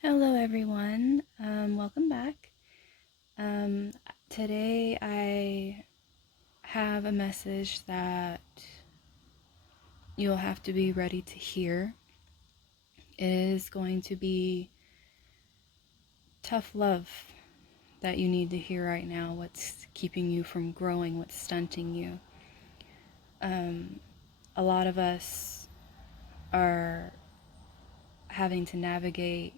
Hello, everyone. Welcome back. Um, Today, I have a message that you'll have to be ready to hear. It is going to be tough love that you need to hear right now, what's keeping you from growing, what's stunting you. A lot of us are having to navigate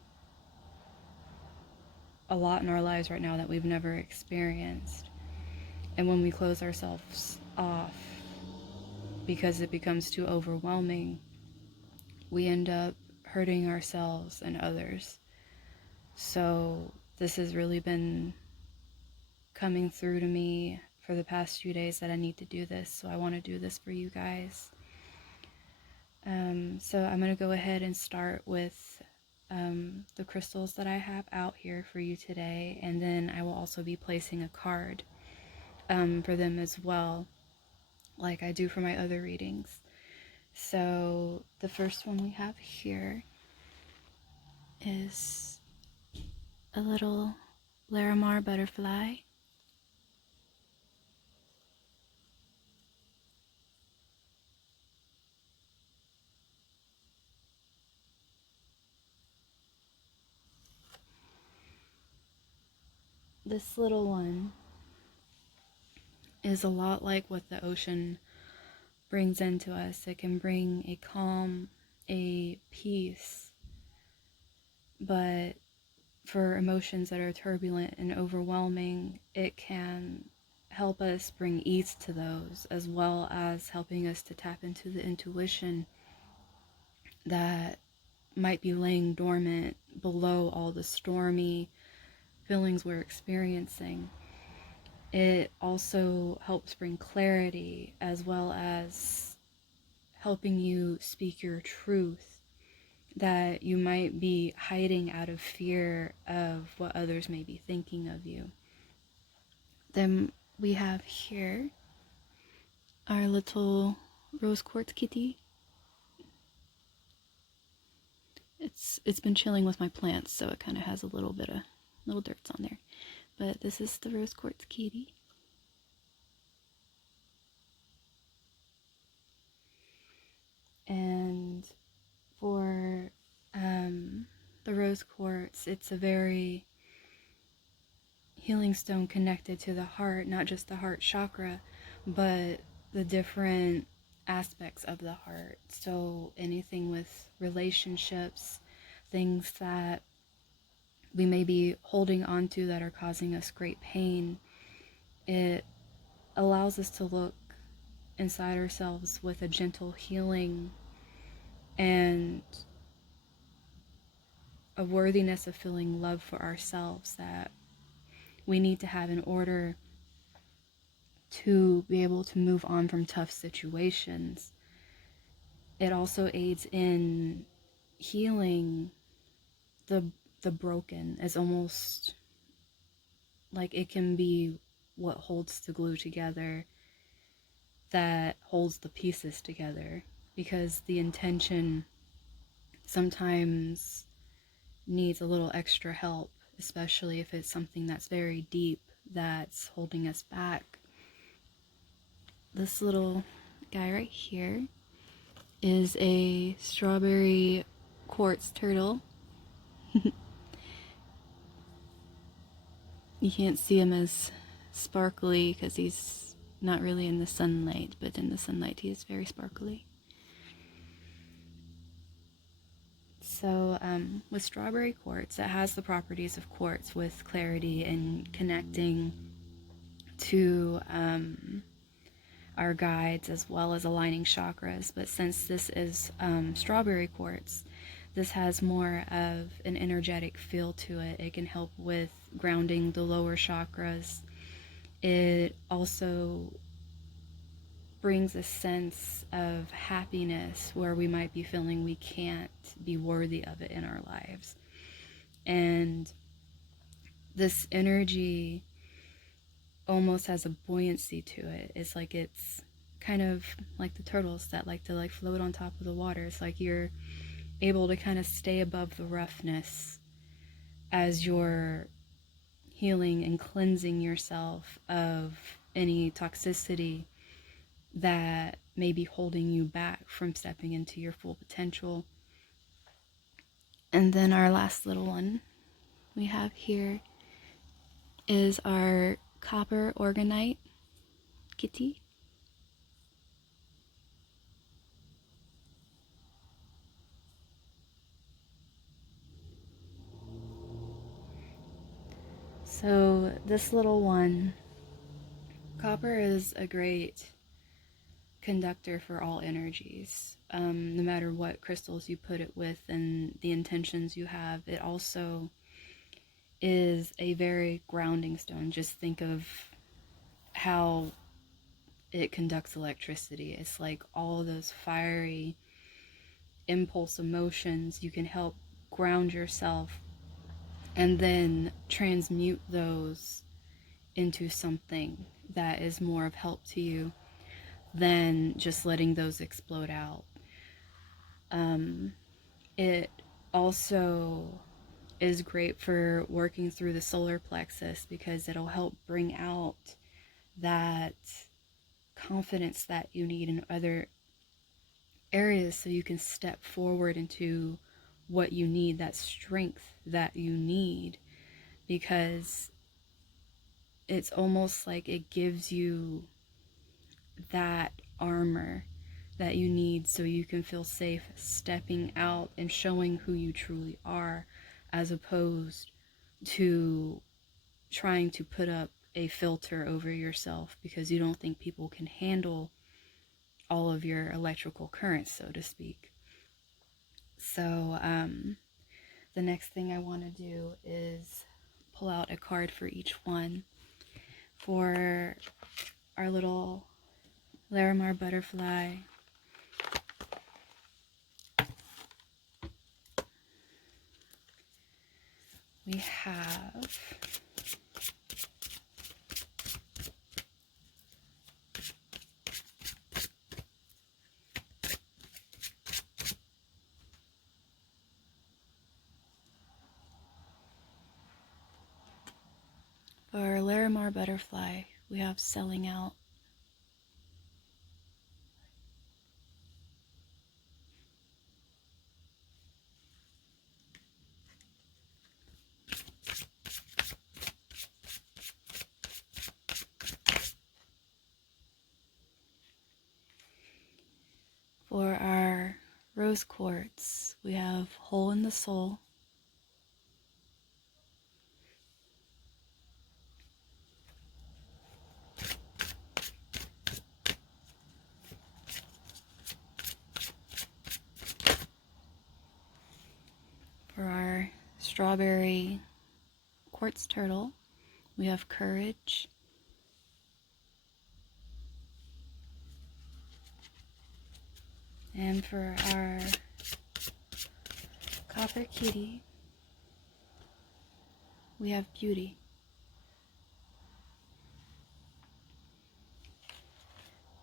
a lot in our lives right now that we've never experienced. And when we close ourselves off because it becomes too overwhelming, we end up hurting ourselves and others. So, this has really been coming through to me for the past few days that I need to do this. So, I want to do this for you guys. So, I'm going to go ahead and start with the crystals that I have out here for you today. And then I will also be placing a card for them as well, like I do for my other readings. So, the first one we have here is a little Larimar butterfly. This little one is a lot like what the ocean brings into us. It can bring a calm, a peace, but for emotions that are turbulent and overwhelming, it can help us bring ease to those, as well as helping us to tap into the intuition that might be laying dormant below all the stormy feelings we're experiencing. It also helps bring clarity, as well as helping you speak your truth that you might be hiding out of fear of what others may be thinking of you. Then we have here our little rose quartz kitty. It's been chilling with my plants, so it kind of has a little bit of little dirts on there. But this is the rose quartz kitty. And for the rose quartz, it's a very healing stone connected to the heart, not just the heart chakra, but the different aspects of the heart. So anything with relationships, things that we may be holding on to that are causing us great pain, it allows us to look inside ourselves with a gentle healing and a worthiness of feeling love for ourselves that we need to have in order to be able to move on from tough situations. It also aids in healing the broken, as almost like it can be what holds the glue together, that holds the pieces together, because the intention sometimes needs a little extra help, especially if it's something that's very deep that's holding us back. This little guy right here is a strawberry quartz turtle. You can't see him as sparkly because he's not really in the sunlight, but in the sunlight he is very sparkly. So with strawberry quartz, it has the properties of quartz with clarity and connecting to our guides, as well as aligning chakras. But since this is strawberry quartz, this has more of an energetic feel to it. It can help with grounding the lower chakras. It also brings a sense of happiness where we might be feeling we can't be worthy of it in our lives. And this energy almost has a buoyancy to it. It's like it's kind of like the turtles that like to float on top of the water. It's like you're able to kind of stay above the roughness as you're healing and cleansing yourself of any toxicity that may be holding you back from stepping into your full potential. And then our last little one we have here is our copper Orgonite kitty. So this little one, copper is a great conductor for all energies. No matter what crystals you put it with and the intentions you have, it also is a very grounding stone. Just think of how it conducts electricity. It's like all those fiery impulse emotions, you can help ground yourself and then transmute those into something that is more of help to you than just letting those explode out. It also is great for working through the solar plexus because it'll help bring out that confidence that you need in other areas so you can step forward into what you need, that strength that you need, because it's almost like it gives you that armor that you need so you can feel safe stepping out and showing who you truly are, as opposed to trying to put up a filter over yourself because you don't think people can handle all of your electrical currents, so to speak. So the next thing I want to do is pull out a card for each one. For our little Larimar butterfly, we have for Larimar butterfly, we have selling out. For our rose quartz, we have hole in the soul. For our strawberry quartz turtle, we have courage. And for our copper kitty, we have beauty.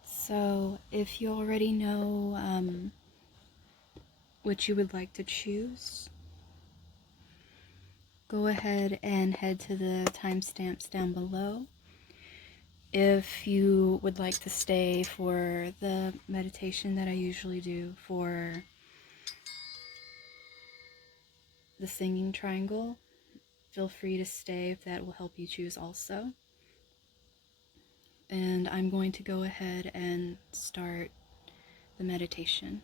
So if you already know what you would like to choose, go ahead and head to the timestamps down below. If you would like to stay for the meditation that I usually do for the singing triangle, feel free to stay if that will help you choose also. And I'm going to go ahead and start the meditation.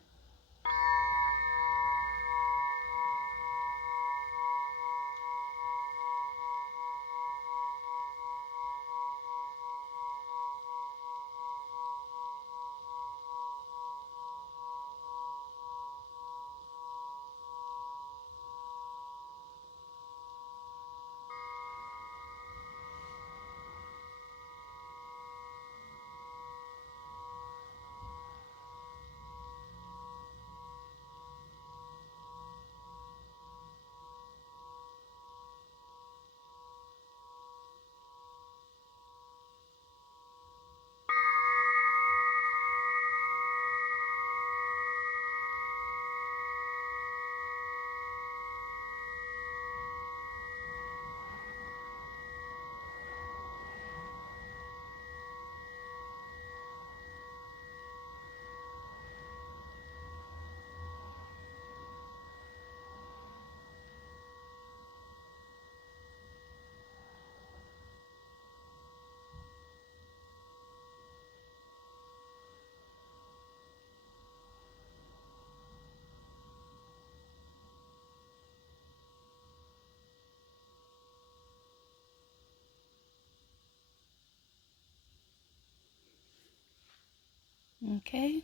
Okay.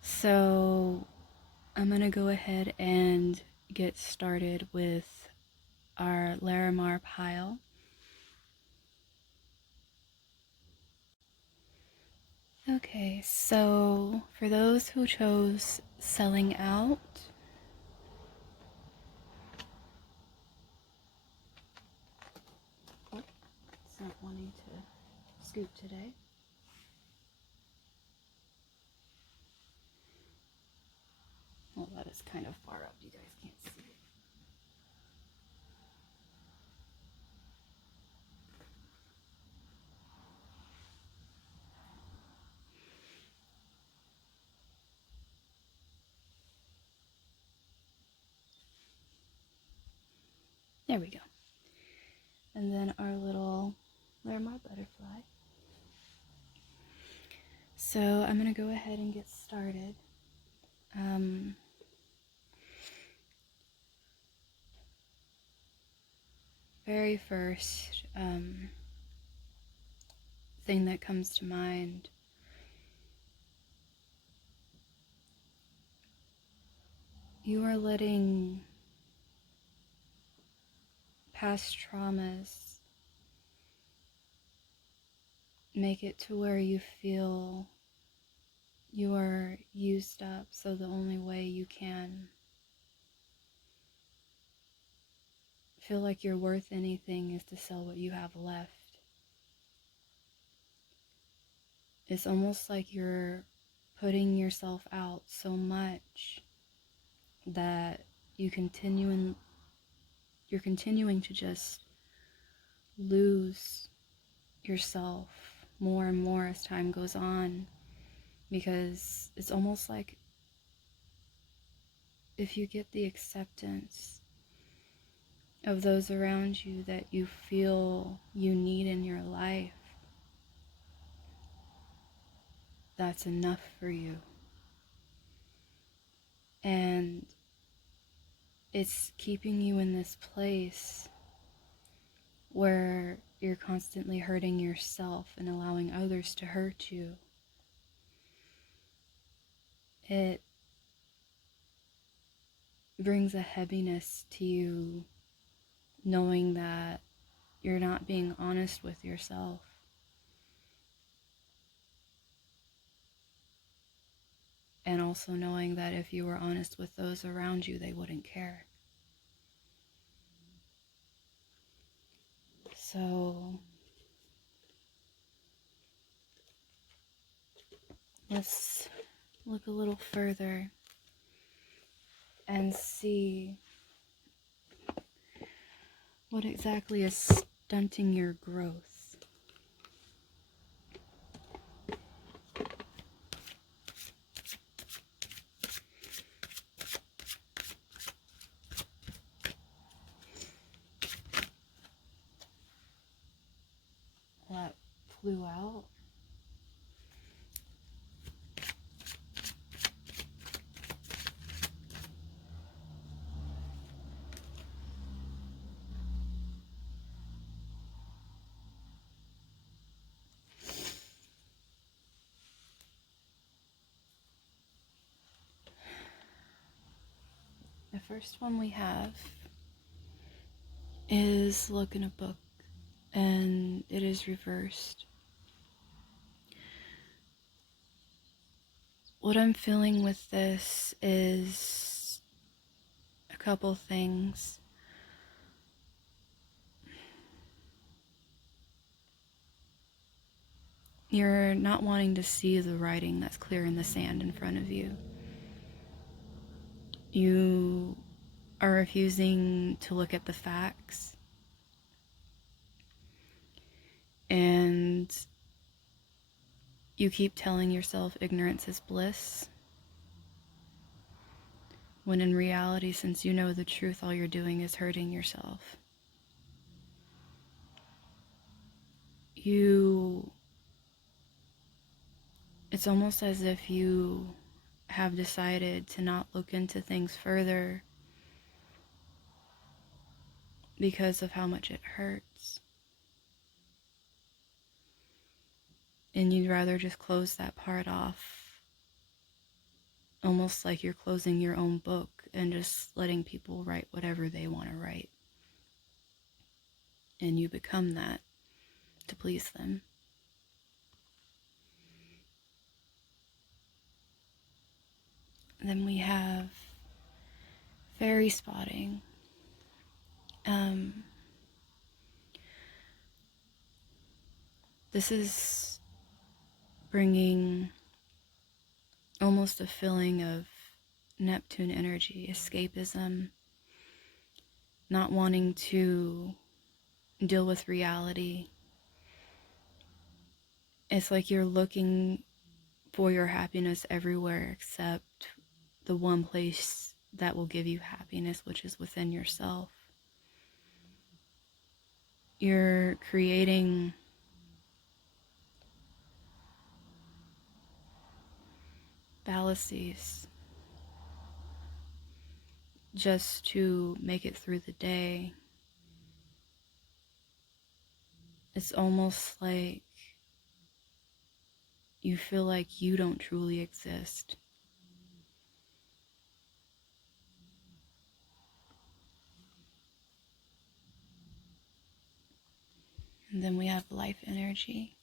So I'm going to go ahead and get started with our Larimar pile. Okay, so for those who chose selling out, it's not wanting to scoop today. Well, that is kind of far up, you guys can't see it. There we go. And then our little Larimar butterfly. So I'm going to go ahead and get started. Very first thing that comes to mind, you are letting past traumas make it to where you feel you are used up, so the only way you can feel like you're worth anything is to sell what you have left. It's almost like you're putting yourself out so much that you're continuing to just lose yourself more and more as time goes on, because it's almost like if you get the acceptance of those around you that you feel you need in your life, that's enough for you. And it's keeping you in this place where you're constantly hurting yourself and allowing others to hurt you. It brings a heaviness to you knowing that you're not being honest with yourself. And also knowing that if you were honest with those around you, they wouldn't care. So let's look a little further and see what exactly is stunting your growth. That flew out. The first one we have is look in a book, and it is reversed. What I'm feeling with this is a couple things. You're not wanting to see the writing that's clear in the sand in front of you. You are refusing to look at the facts. And you keep telling yourself ignorance is bliss, when in reality, since you know the truth, all you're doing is hurting yourself. It's almost as if you have decided to not look into things further because of how much it hurts. And you'd rather just close that part off, almost like you're closing your own book and just letting people write whatever they want to write. And you become that to please them. Then we have fairy spotting. This is bringing almost a feeling of Neptune energy, escapism, not wanting to deal with reality. It's like you're looking for your happiness everywhere except the one place that will give you happiness, which is within yourself. You're creating fallacies just to make it through the day. It's almost like you feel like you don't truly exist. And then we have life energy.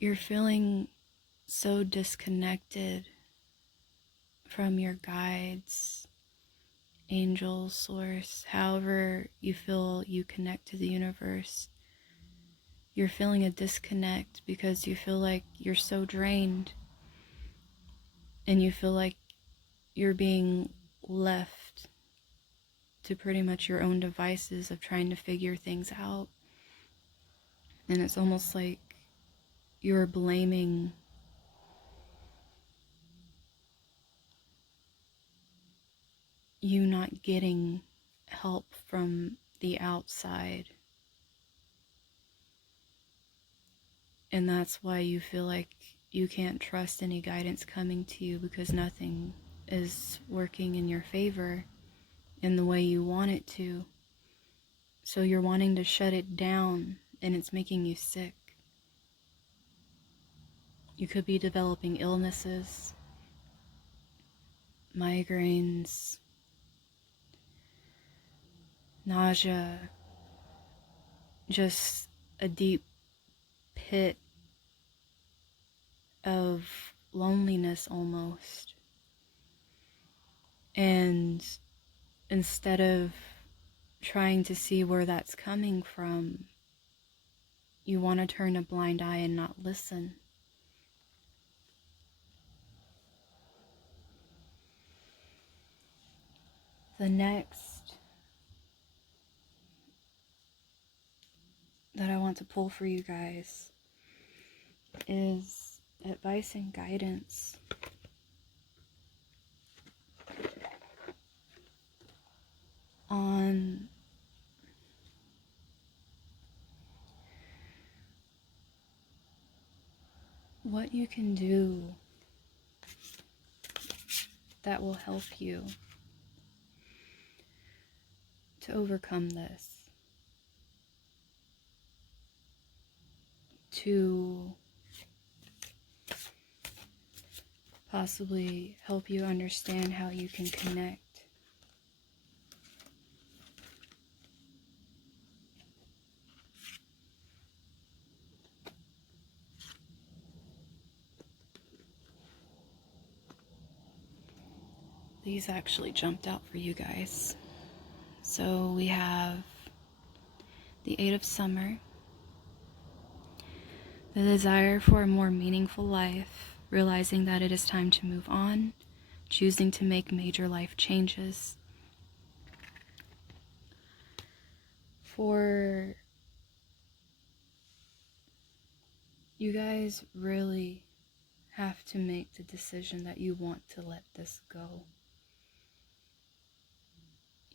You're feeling so disconnected from your guides, angels, source, however you feel you connect to the universe. You're feeling a disconnect because you feel like you're so drained and you feel like you're being left to pretty much your own devices of trying to figure things out. And it's almost like you're blaming you not getting help from the outside. And that's why you feel like you can't trust any guidance coming to you because nothing is working in your favor in the way you want it to. So you're wanting to shut it down and it's making you sick. You could be developing illnesses, migraines, nausea, just a deep pit of loneliness almost. And instead of trying to see where that's coming from, you want to turn a blind eye and not listen. The next that I want to pull for you guys is advice and guidance on what you can do that will help you to overcome this, to possibly help you understand how you can connect. These actually jumped out for you guys. So we have the Eight of Summer, the desire for a more meaningful life, realizing that it is time to move on, choosing to make major life changes. For you guys really have to make the decision that you want to let this go.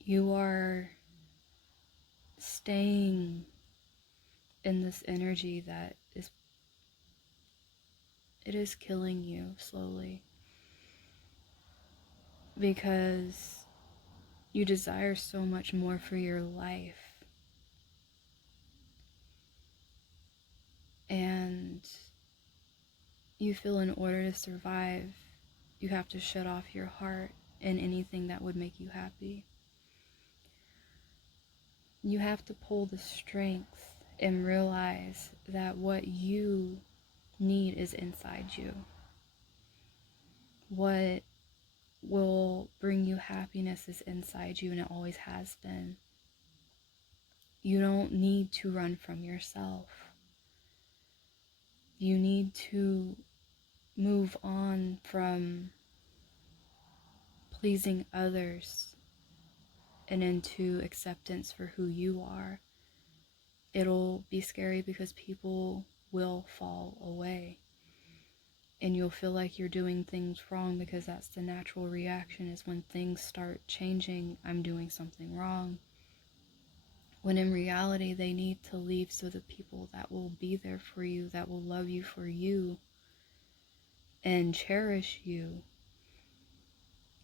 You are staying in this energy that it is killing you slowly, because You desire so much more for your life. And you feel in order to survive, you have to shut off your heart and anything that would make you happy. You have to pull the strength and realize that what you need is inside you. What will bring you happiness is inside you, and it always has been. You don't need to run from yourself. You need to move on from pleasing others and into acceptance for who you are. It'll be scary because people will fall away. And you'll feel like you're doing things wrong because that's the natural reaction, is when things start changing, I'm doing something wrong. When in reality, they need to leave so the people that will be there for you, that will love you for you and cherish you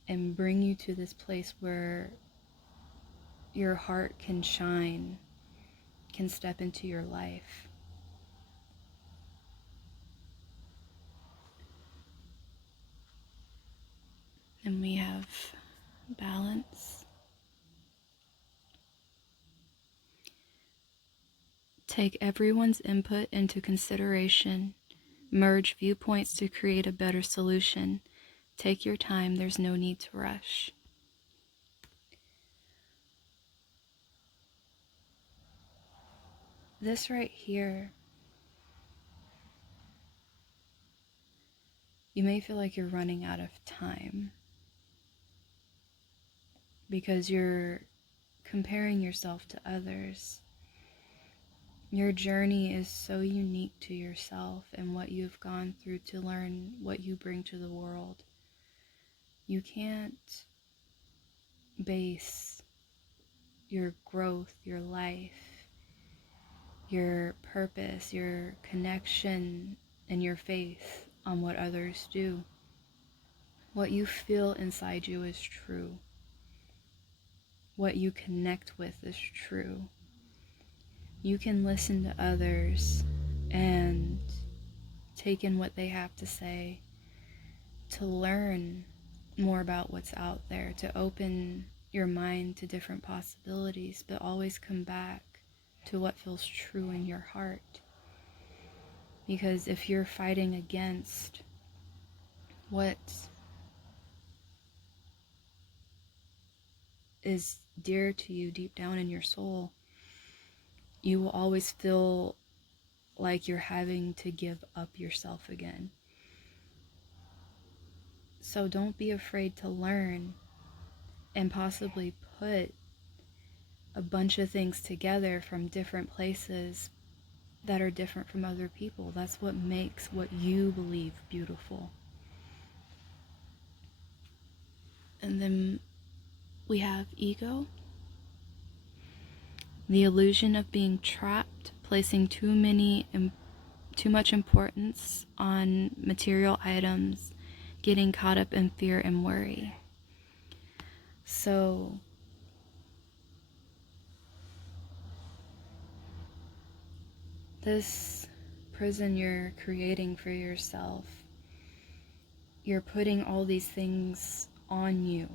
and bring you to this place where your heart can shine, can step into your life. And we have balance. Take everyone's input into consideration. Merge viewpoints to create a better solution. Take your time, there's no need to rush. This right here, you may feel like you're running out of time because you're comparing yourself to others. Your journey is so unique to yourself and what you've gone through to learn what you bring to the world. You can't base your growth, your life, your purpose, your connection, and your faith on what others do. What you feel inside you is true. What you connect with is true. You can listen to others and take in what they have to say to learn more about what's out there, to open your mind to different possibilities, but always come back to what feels true in your heart. Because if you're fighting against what is dear to you deep down in your soul, you will always feel like you're having to give up yourself again. So don't be afraid to learn and possibly put a bunch of things together from different places that are different from other people. That's what makes what you believe beautiful. And then we have ego. The illusion of being trapped, placing too much importance on material items, getting caught up in fear and worry. So this prison you're creating for yourself, you're putting all these things on you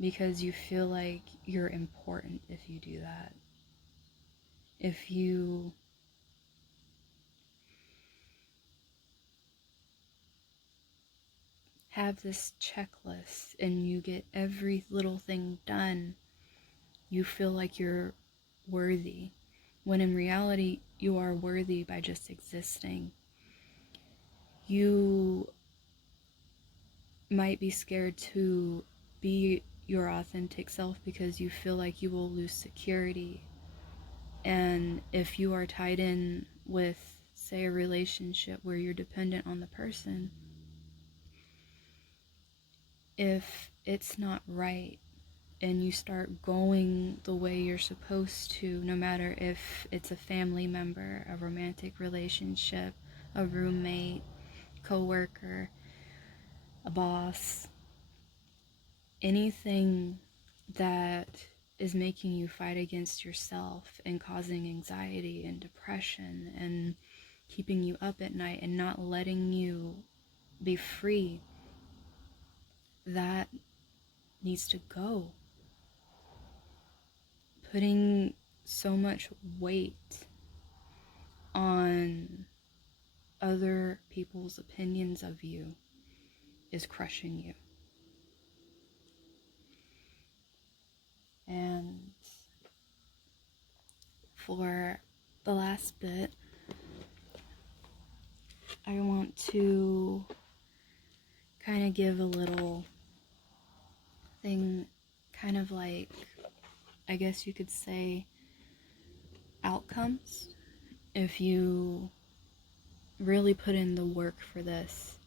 because you feel like you're important if you do that. If you have this checklist and you get every little thing done, you feel like you're worthy, when in reality you are worthy by just existing. You might be scared to be your authentic self because you feel like you will lose security. And if you are tied in with, say, a relationship where you're dependent on the person, if it's not right and you start going the way you're supposed to, no matter if it's a family member, a romantic relationship, a roommate, coworker, a boss, anything that is making you fight against yourself and causing anxiety and depression and keeping you up at night and not letting you be free, that needs to go. Putting so much weight on other people's opinions of you is crushing you. And for the last bit, I want to kind of give a little thing, kind of like, I guess you could say, outcomes. If you really put in the work for this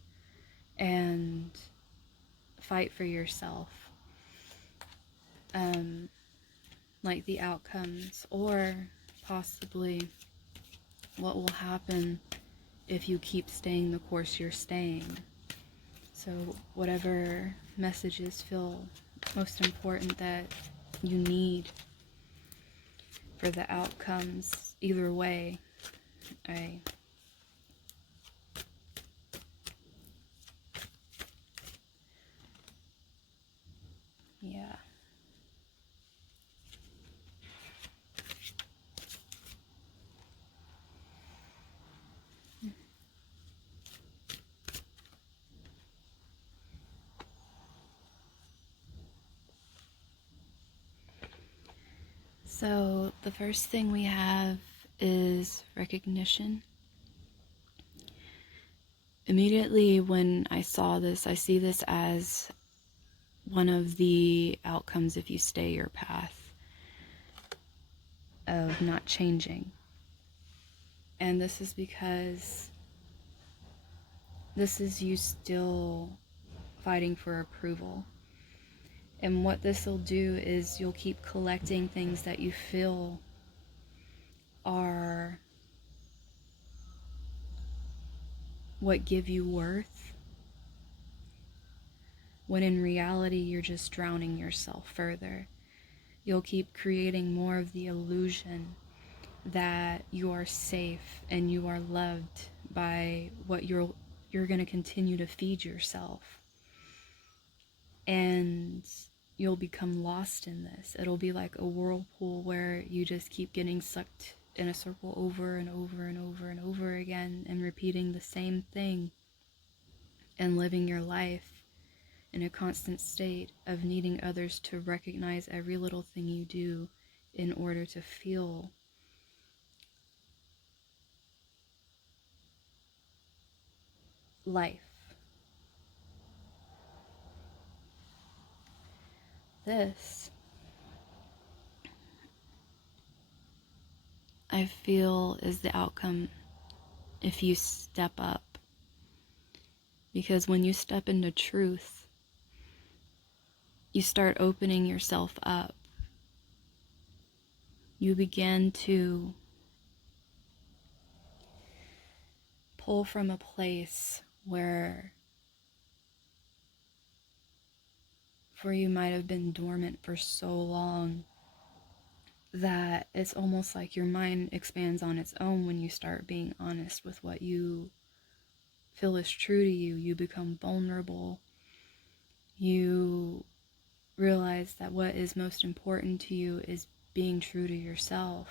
and fight for yourself, like the outcomes, or possibly what will happen if you keep staying the course you're staying. So whatever messages feel most important that you need for the outcomes, either way, yeah. So the first thing we have is recognition. Immediately when I saw this, I see this as one of the outcomes if you stay your path of not changing. And this is because this is you still fighting for approval. And what this will do is you'll keep collecting things that you feel are what give you worth, when in reality you're just drowning yourself further. You'll keep creating more of the illusion that you are safe and you are loved by what you're going to continue to feed yourself. And you'll become lost in this. It'll be like a whirlpool where you just keep getting sucked in a circle over and over and over and over again, and repeating the same thing and living your life in a constant state of needing others to recognize every little thing you do in order to feel life. This, I feel, is the outcome if you step up. Because when you step into truth, you start opening yourself up. You begin to pull from a place where for you might have been dormant for so long that it's almost like your mind expands on its own when you start being honest with what you feel is true to you. You become vulnerable. You realize that what is most important to you is being true to yourself.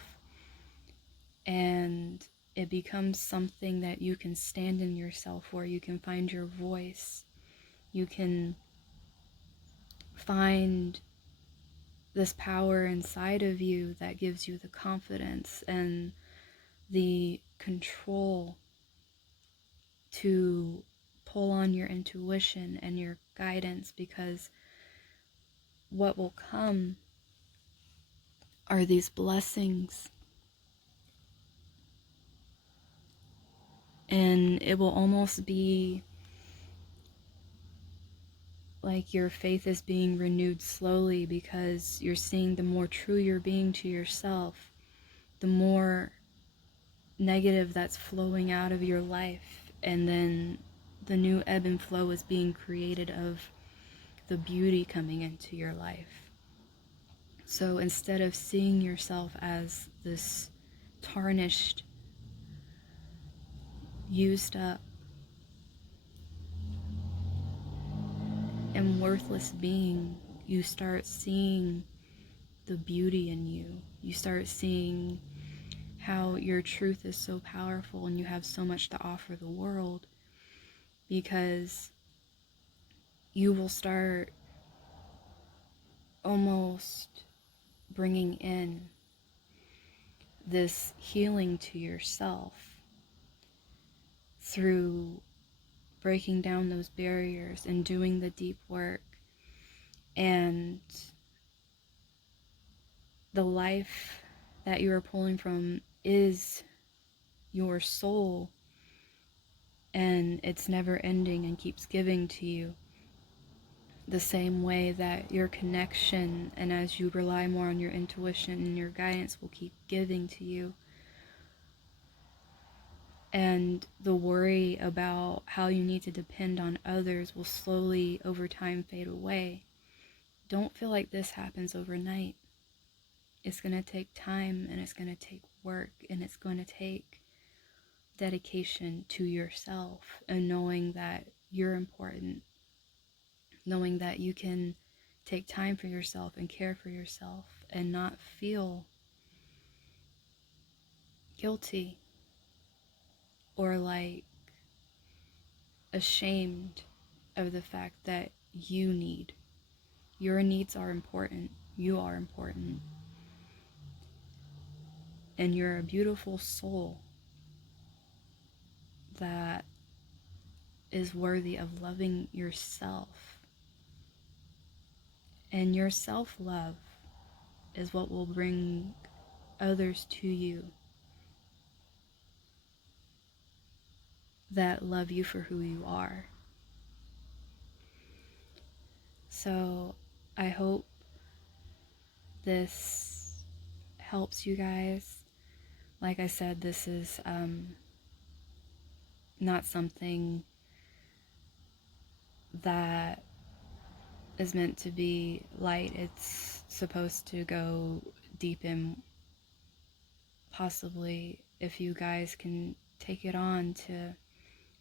And it becomes something that you can stand in yourself, where you can find your voice. You can find this power inside of you that gives you the confidence and the control to pull on your intuition and your guidance, because what will come are these blessings, and it will almost be like your faith is being renewed slowly, because you're seeing the more true you're being to yourself, the more negative that's flowing out of your life, and then the new ebb and flow is being created of the beauty coming into your life. So instead of seeing yourself as this tarnished, used up, and worthless being, you start seeing the beauty in you. You start seeing how your truth is so powerful and you have so much to offer the world, because you will start almost bringing in this healing to yourself through breaking down those barriers and doing the deep work. And the life that you are pulling from is your soul, and it's never ending and keeps giving to you the same way that your connection, and as you rely more on your intuition and your guidance, will keep giving to you. And the worry about how you need to depend on others will slowly over time fade away. Don't feel like this happens overnight. It's going to take time, and it's going to take work, and it's going to take dedication to yourself, and knowing that you're important, knowing that you can take time for yourself and care for yourself and not feel guilty or like ashamed of the fact that your needs are important. You are important. And you're a beautiful soul that is worthy of loving yourself. And your self-love is what will bring others to you that love you for who you are. So I hope this helps you guys. Like I said, this is not something that is meant to be light. It's supposed to go deep in. Possibly, if you guys can take it on to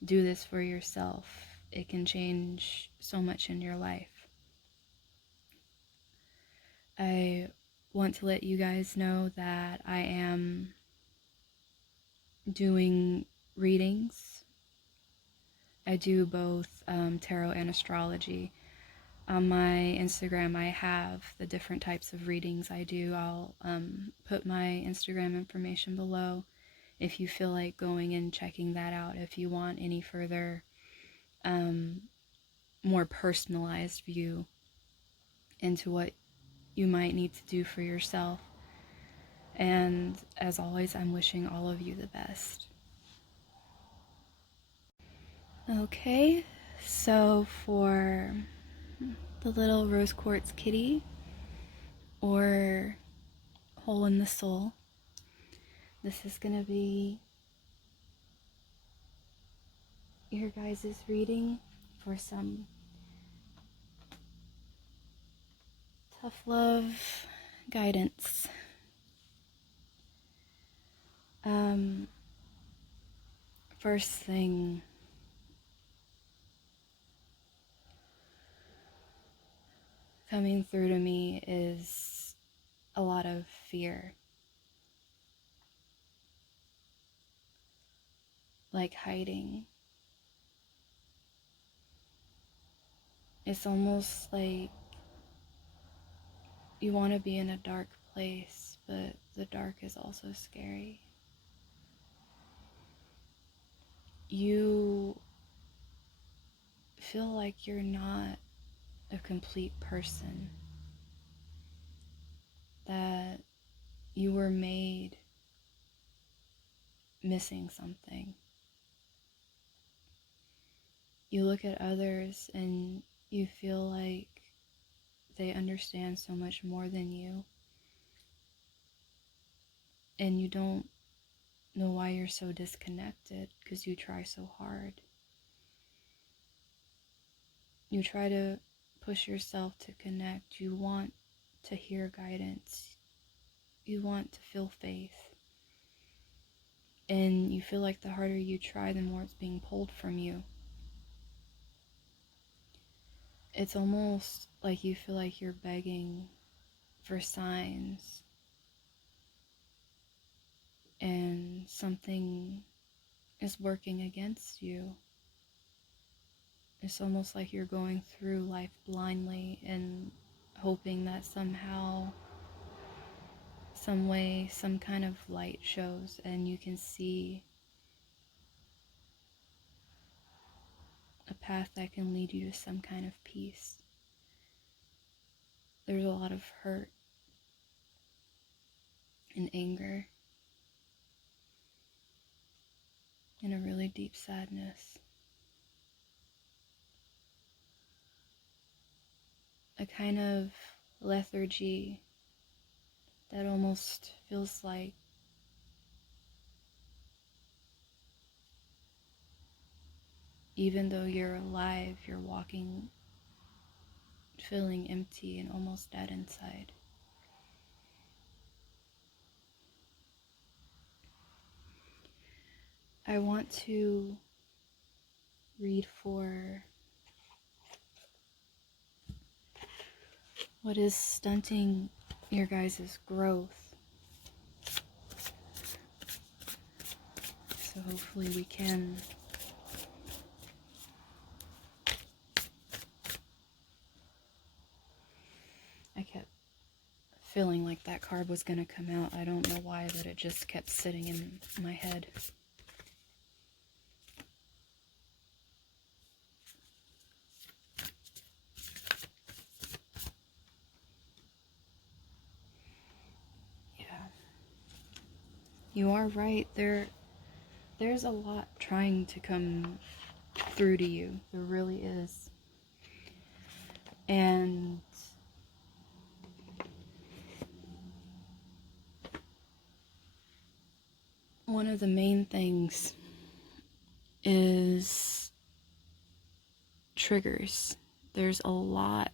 do this for yourself, it can change so much in your life. I want to let you guys know that I am doing readings. I do both tarot and astrology. On my Instagram, I have the different types of readings I do. I'll put my Instagram information below if you feel like going and checking that out. If you want any further, more personalized view into what you might need to do for yourself. And as always, I'm wishing all of you the best. Okay, so for the little rose quartz kitty, or hole in the soul, this is gonna be your guys' reading for some tough love guidance. First thing, coming through to me is a lot of fear. Like hiding. It's almost like you want to be in a dark place, but the dark is also scary. You feel like you're not a complete person, that you were made missing something. You look at others and you feel like they understand so much more than you, and you don't know why you're so disconnected because you try so hard. You try to push yourself to connect. You want to hear guidance. You want to feel faith. And you feel like the harder you try, the more it's being pulled from you. It's almost like you feel like you're begging for signs, and something is working against you. It's almost like you're going through life blindly and hoping that somehow, some way, some kind of light shows and you can see a path that can lead you to some kind of peace. There's a lot of hurt and anger and a really deep sadness. A kind of lethargy that almost feels like even though you're alive, you're walking, feeling empty and almost dead inside. I want to read for what is stunting your guys' growth. So hopefully we can I kept feeling like that card was going to come out. I don't know why, but it just kept sitting in my head. Yeah. You are right. There's a lot trying to come through to you. There really is. And one of the main things is triggers. There's a lot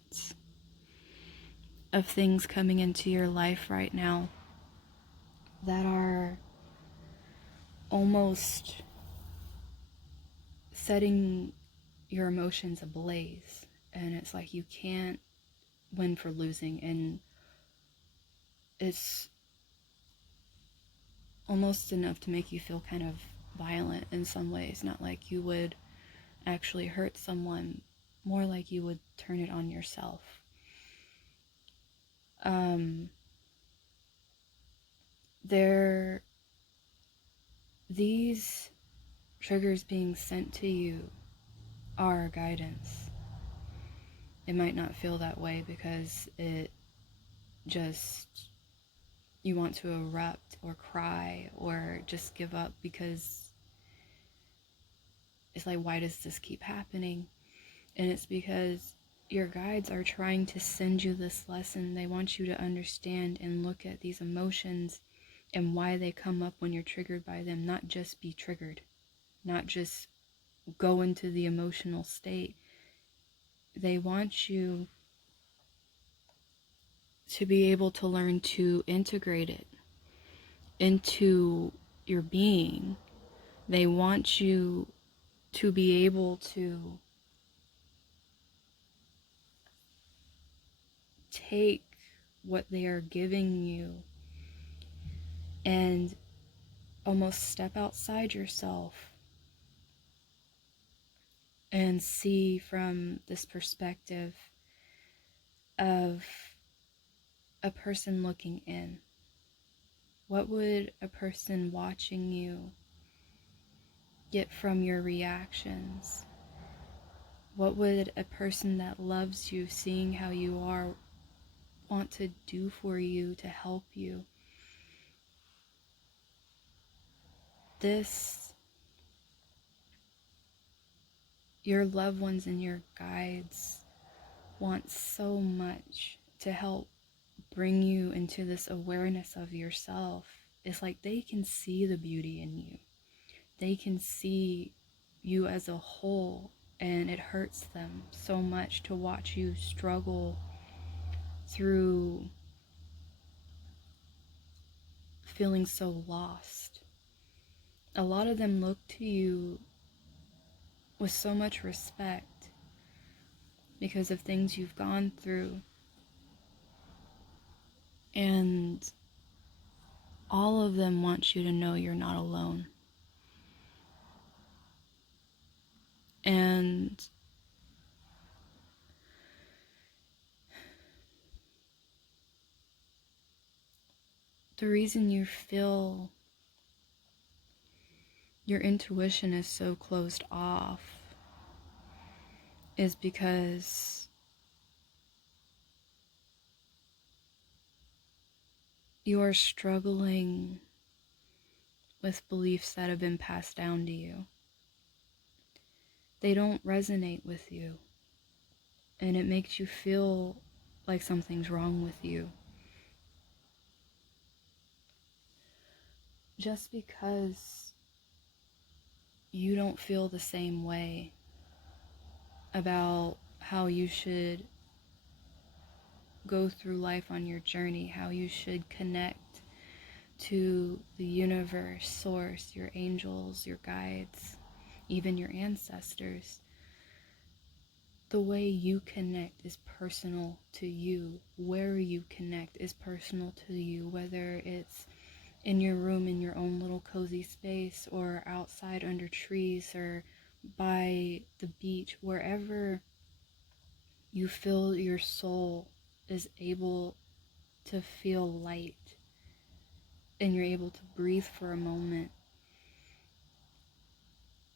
of things coming into your life right now that are almost setting your emotions ablaze. And it's like you can't win for losing. And it's almost enough to make you feel kind of violent in some ways. Not like you would actually hurt someone, more like you would turn it on yourself. These triggers being sent to you are guidance. It might not feel that way because it just, you want to erupt or cry or just give up because it's like, why does this keep happening? And it's because your guides are trying to send you this lesson. They want you to understand and look at these emotions and why they come up when you're triggered by them. Not just be triggered, not just go into the emotional state. They want you to be able to learn to integrate it into your being. They want you to be able to take what they are giving you and almost step outside yourself and see from this perspective of a person looking in. What would a person watching you get from your reactions? What would a person that loves you, seeing how you are, want to do for you to help you? Your loved ones and your guides want so much to help bring you into this awareness of yourself. It's like they can see the beauty in you. They can see you as a whole and it hurts them so much to watch you struggle through feeling so lost. A lot of them look to you with so much respect because of things you've gone through, and all of them want you to know you're not alone. And the reason you feel your intuition is so closed off is because you are struggling with beliefs that have been passed down to you. They don't resonate with you, and it makes you feel like something's wrong with you. Just because you don't feel the same way about how you should go through life on your journey, how you should connect to the universe, source, your angels, your guides, even your ancestors. The way you connect is personal to you. Where you connect is personal to you, whether it's in your room, in your own little cozy space, or outside under trees, or by the beach, wherever you feel your soul is able to feel light and you're able to breathe for a moment.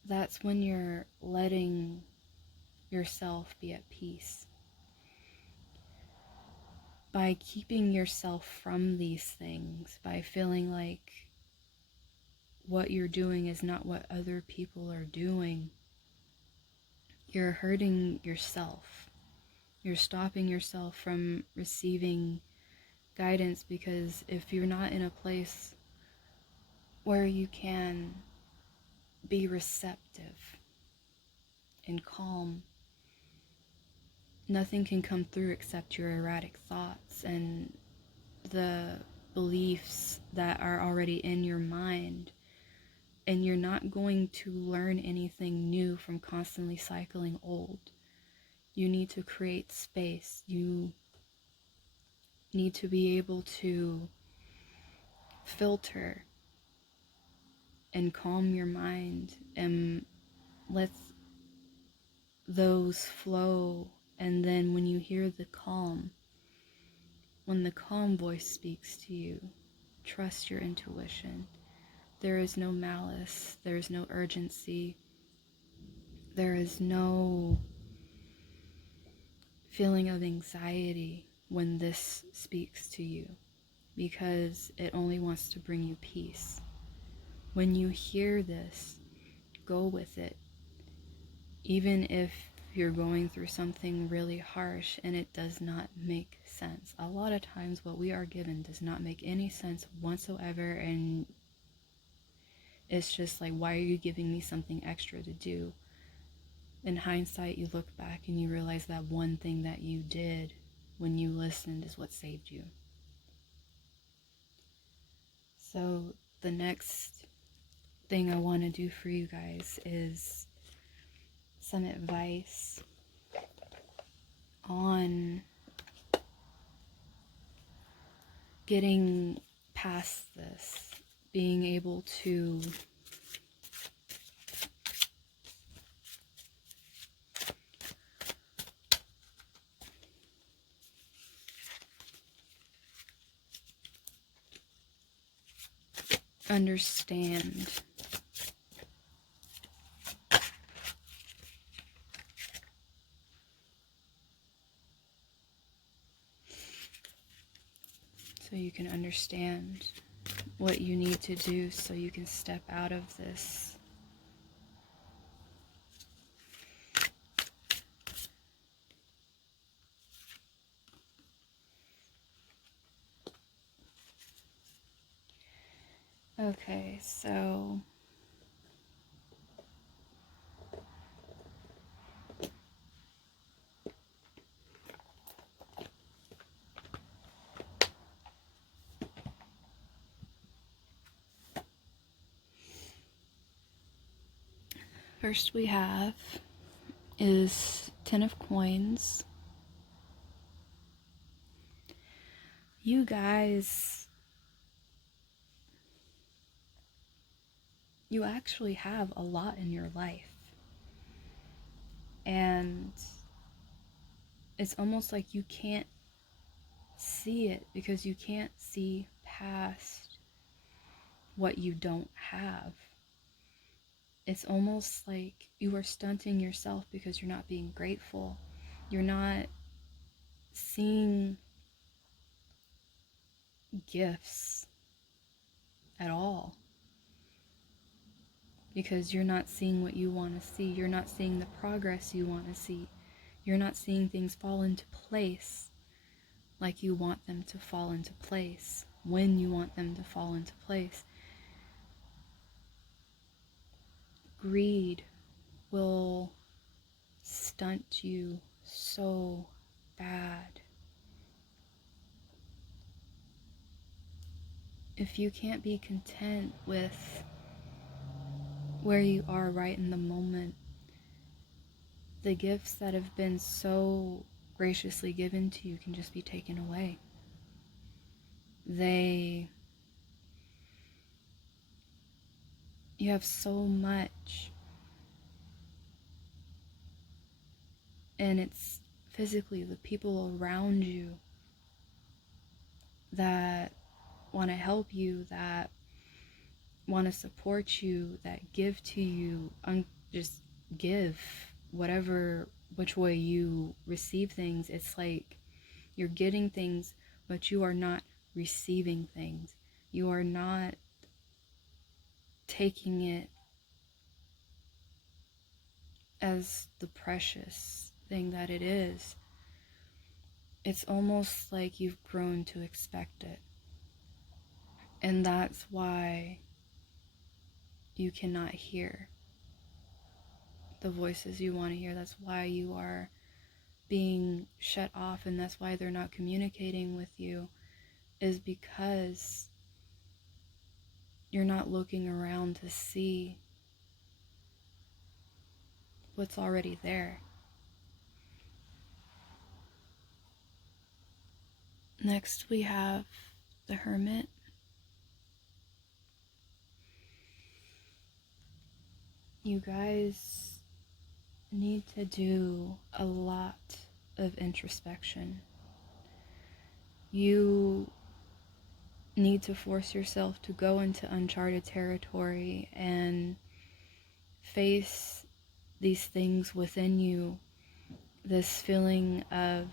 That's when you're letting yourself be at peace. By keeping yourself from these things, by feeling like what you're doing is not what other people are doing, you're hurting yourself. You're stopping yourself from receiving guidance, because if you're not in a place where you can be receptive and calm, nothing can come through except your erratic thoughts and the beliefs that are already in your mind. And you're not going to learn anything new from constantly cycling old. You need to create space. You need to be able to filter and calm your mind and let those flow. And then when you hear the calm, when the calm voice speaks to you, trust your intuition. There is no malice, there is no urgency, there is no feeling of anxiety when this speaks to you, because it only wants to bring you peace. When you hear this, go with it. Even if you're going through something really harsh and it does not make sense. A lot of times what we are given does not make any sense whatsoever, and it's just like, why are you giving me something extra to do? In hindsight, you look back and you realize that one thing that you did when you listened is what saved you. So the next thing I want to do for you guys is some advice on getting past this, being able to understand so you can understand what you need to do so you can step out of this. Okay, so First we have is 10 of coins. You guys, you actually have a lot in your life. And it's almost like you can't see it because you can't see past what you don't have. It's almost like you are stunting yourself because you're not being grateful. You're not seeing gifts at all because you're not seeing what you want to see. You're not seeing the progress you want to see. You're not seeing things fall into place like you want them to fall into place, when you want them to fall into place. Greed will stunt you so bad. If you can't be content with where you are right in the moment, the gifts that have been so graciously given to you can just be taken away. You have so much, and it's physically the people around you that want to help you, that want to support you, that give to you, just give which way you receive things. It's like you're getting things, but you are not receiving things. You are not taking it as the precious thing that it is. It's almost like you've grown to expect it. And that's why you cannot hear the voices you want to hear. That's why you are being shut off, and that's why they're not communicating with you, is because you're not looking around to see what's already there. Next we have the Hermit. You guys need to do a lot of introspection. You need to force yourself to go into uncharted territory and face these things within you, this feeling of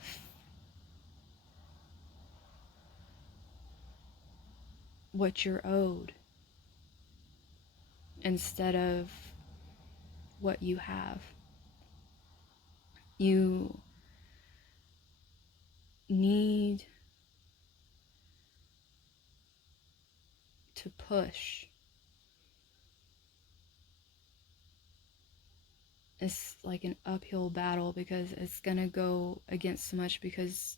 what you're owed instead of what you have. You need to push. It's like an uphill battle because it's gonna go against so much, because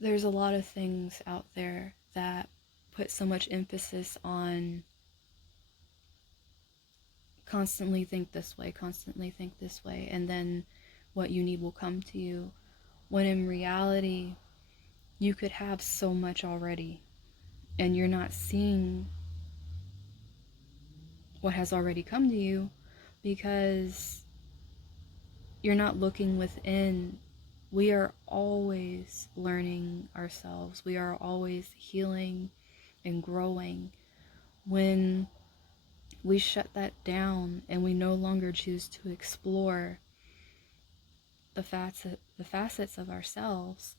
there's a lot of things out there that put so much emphasis on constantly think this way, and then what you need will come to you, when in reality you could have so much already and you're not seeing what has already come to you because you're not looking within. We are always learning ourselves. We are always healing and growing. When we shut that down and we no longer choose to explore the facets of ourselves,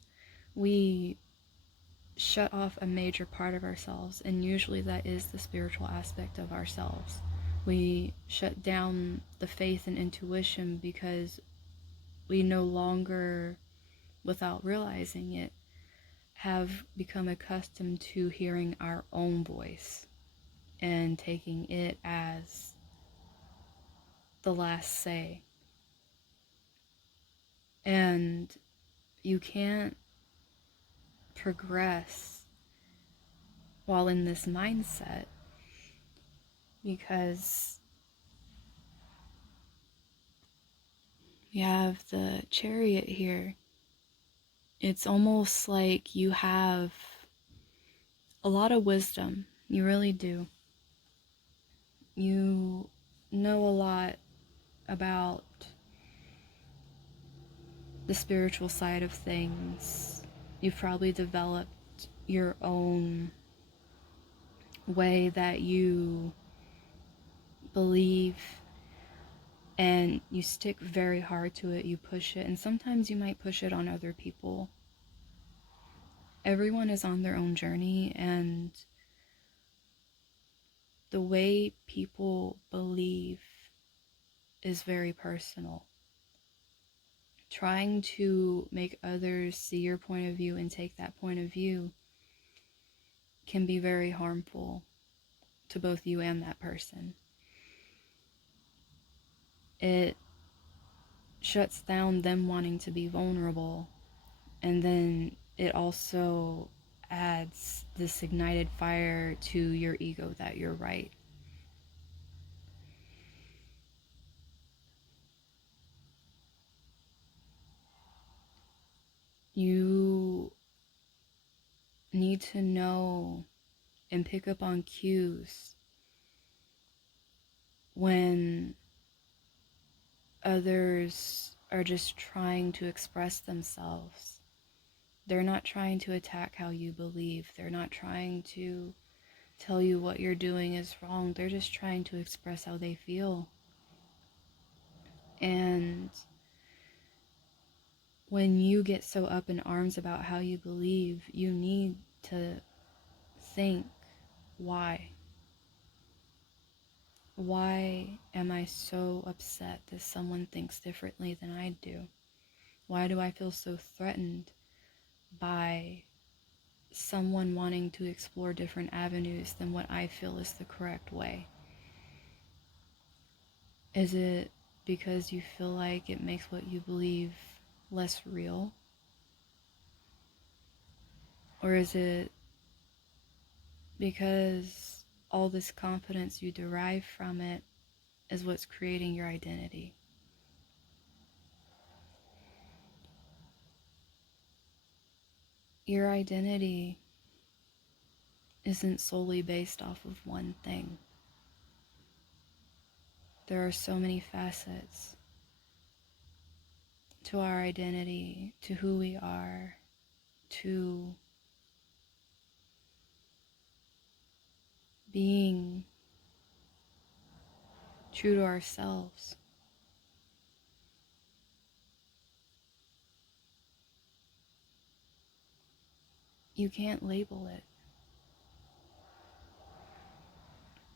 we shut off a major part of ourselves, and usually that is the spiritual aspect of ourselves. We shut down the faith and intuition because we no longer, without realizing it, have become accustomed to hearing our own voice and taking it as the last say. And you can't progress while in this mindset, because We have the Chariot here. It's almost like you have a lot of wisdom. You really do. You know a lot about the spiritual side of things. You've probably developed your own way that you believe, and you stick very hard to it. You push it, and sometimes you might push it on other people. Everyone is on their own journey, and the way people believe is very personal. Trying to make others see your point of view and take that point of view can be very harmful to both you and that person. It shuts down them wanting to be vulnerable, and then it also adds this ignited fire to your ego that you're right. You need to know and pick up on cues when others are just trying to express themselves. They're not trying to attack how you believe. They're not trying to tell you what you're doing is wrong. They're just trying to express how they feel. And when you get so up in arms about how you believe, you need to think, why? Why am I so upset that someone thinks differently than I do? Why do I feel so threatened by someone wanting to explore different avenues than what I feel is the correct way? Is it because you feel like it makes what you believe less real? Or is it because all this confidence you derive from it is what's creating your identity? Your identity isn't solely based off of one thing. There are so many facets to our identity, to who we are, to being true to ourselves. You can't label it.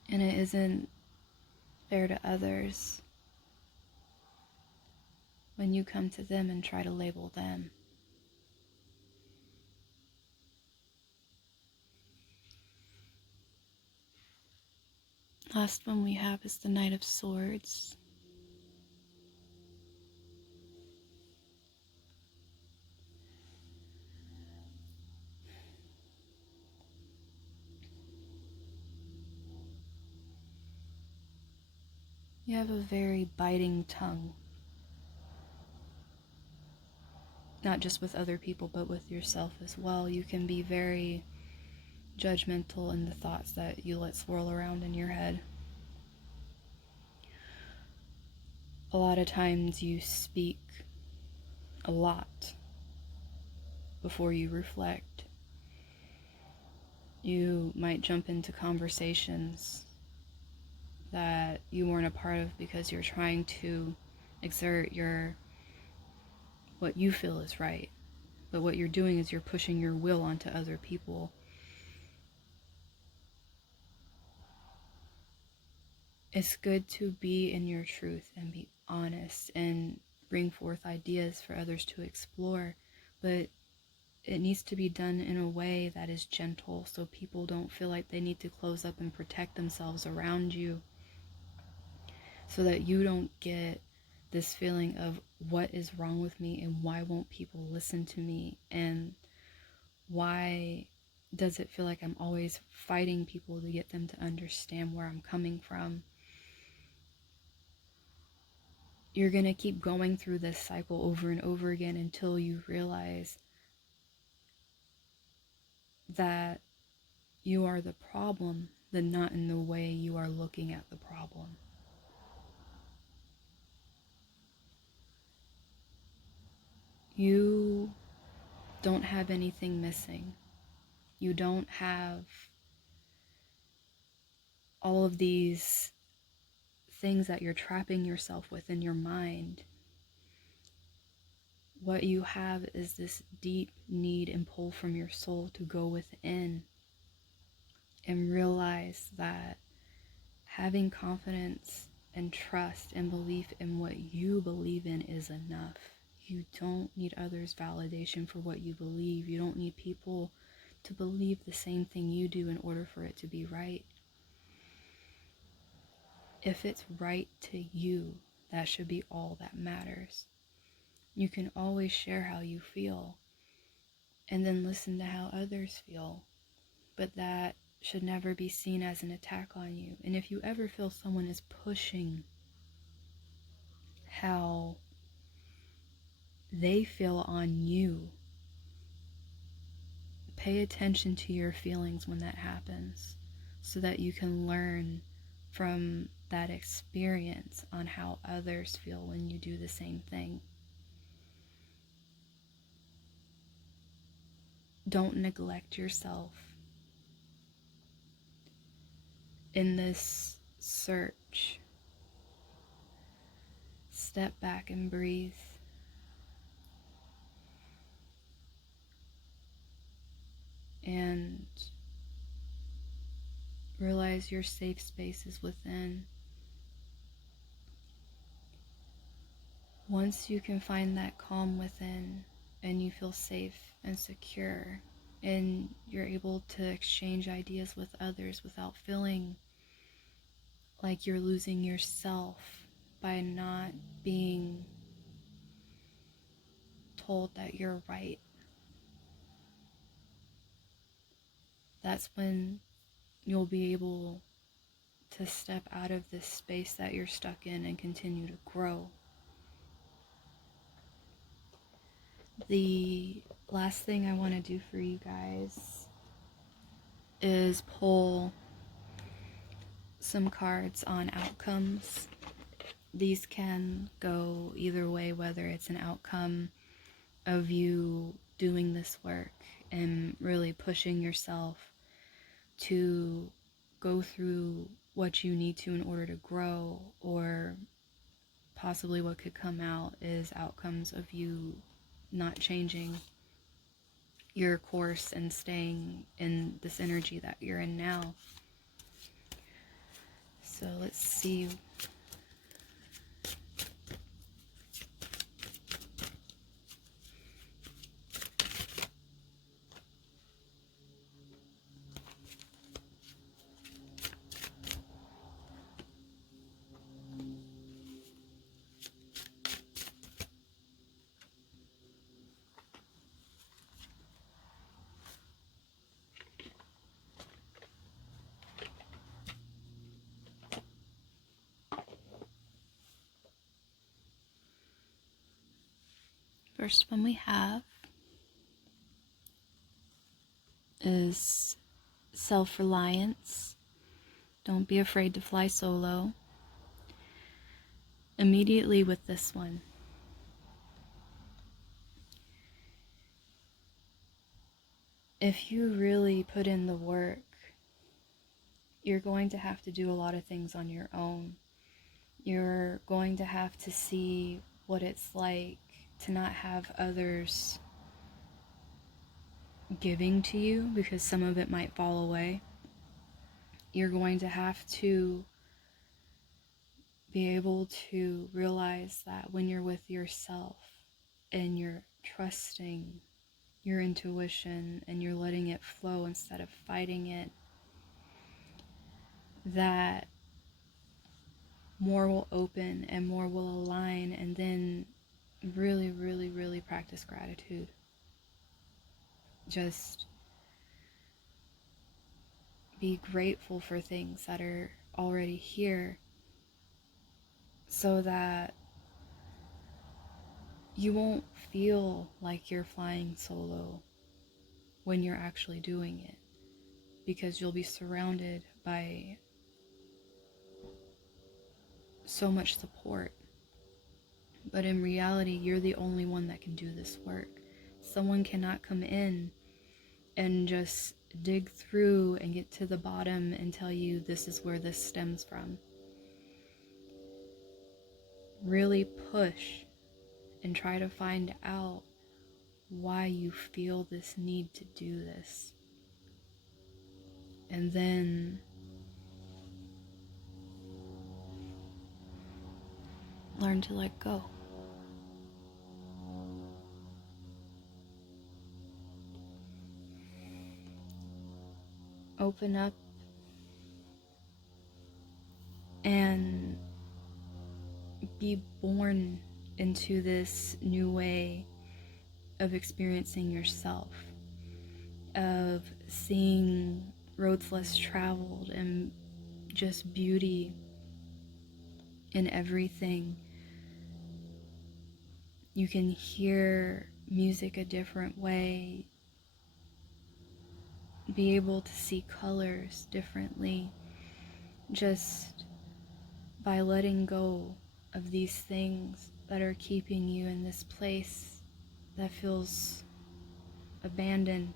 And it isn't fair to others when you come to them and try to label them. Last one we have is the Knight of Swords. You have a very biting tongue. Not just with other people, but with yourself as well. You can be very judgmental in the thoughts that you let swirl around in your head. A lot of times you speak a lot before you reflect. You might jump into conversations that you weren't a part of because you're trying to exert what you feel is right. But what you're doing is you're pushing your will onto other people. It's good to be in your truth and be honest and bring forth ideas for others to explore, but it needs to be done in a way that is gentle so people don't feel like they need to close up and protect themselves around you, so that you don't get this feeling of what is wrong with me and why won't people listen to me, and why does it feel like I'm always fighting people to get them to understand where I'm coming from. you're going to keep going through this cycle over and over again until you realize that you are the problem, but not in the way you are looking at the problem. You don't have anything missing. You don't have all of these things that you're trapping yourself with in your mind. What you have is this deep need and pull from your soul to go within and realize that having confidence and trust and belief in what you believe in is enough. You don't need others' validation for what you believe. You don't need people to believe the same thing you do in order for it to be right. If it's right to you, that should be all that matters. You can always share how you feel and then listen to how others feel, but that should never be seen as an attack on you. And if you ever feel someone is pushing how they feel on you, pay attention to your feelings when that happens so that you can learn from that experience on how others feel when you do the same thing. Don't neglect yourself in this search. Step back and breathe. And realize your safe space is within. Once you can find that calm within and you feel safe and secure and you're able to exchange ideas with others without feeling like you're losing yourself by not being told that you're right, that's when you'll be able to step out of this space that you're stuck in and continue to grow. The last thing I want to do for you guys is pull some cards on outcomes. These can go either way, whether it's an outcome of you doing this work and really pushing yourself to go through what you need to in order to grow, or possibly what could come out is outcomes of you not changing your course and staying in this energy that you're in now. So let's see. First one we have is self-reliance. Don't be afraid to fly solo. Immediately with this one, if you really put in the work, you're going to have to do a lot of things on your own. You're going to have to see what it's like to not have others giving to you, because some of it might fall away. You're going to have to be able to realize that when you're with yourself and you're trusting your intuition and you're letting it flow instead of fighting it, that more will open and more will align. And then really, really, really practice gratitude. Just be grateful for things that are already here, so that you won't feel like you're flying solo when you're actually doing it, because you'll be surrounded by so much support. But in reality, you're the only one that can do this work. Someone cannot come in and just dig through and get to the bottom and tell you this is where this stems from. Really push and try to find out why you feel this need to do this. And then learn to let go. Open up and be born into this new way of experiencing yourself, of seeing roads less traveled and just beauty in everything. You can hear music a different way, be able to see colors differently, just by letting go of these things that are keeping you in this place that feels abandoned.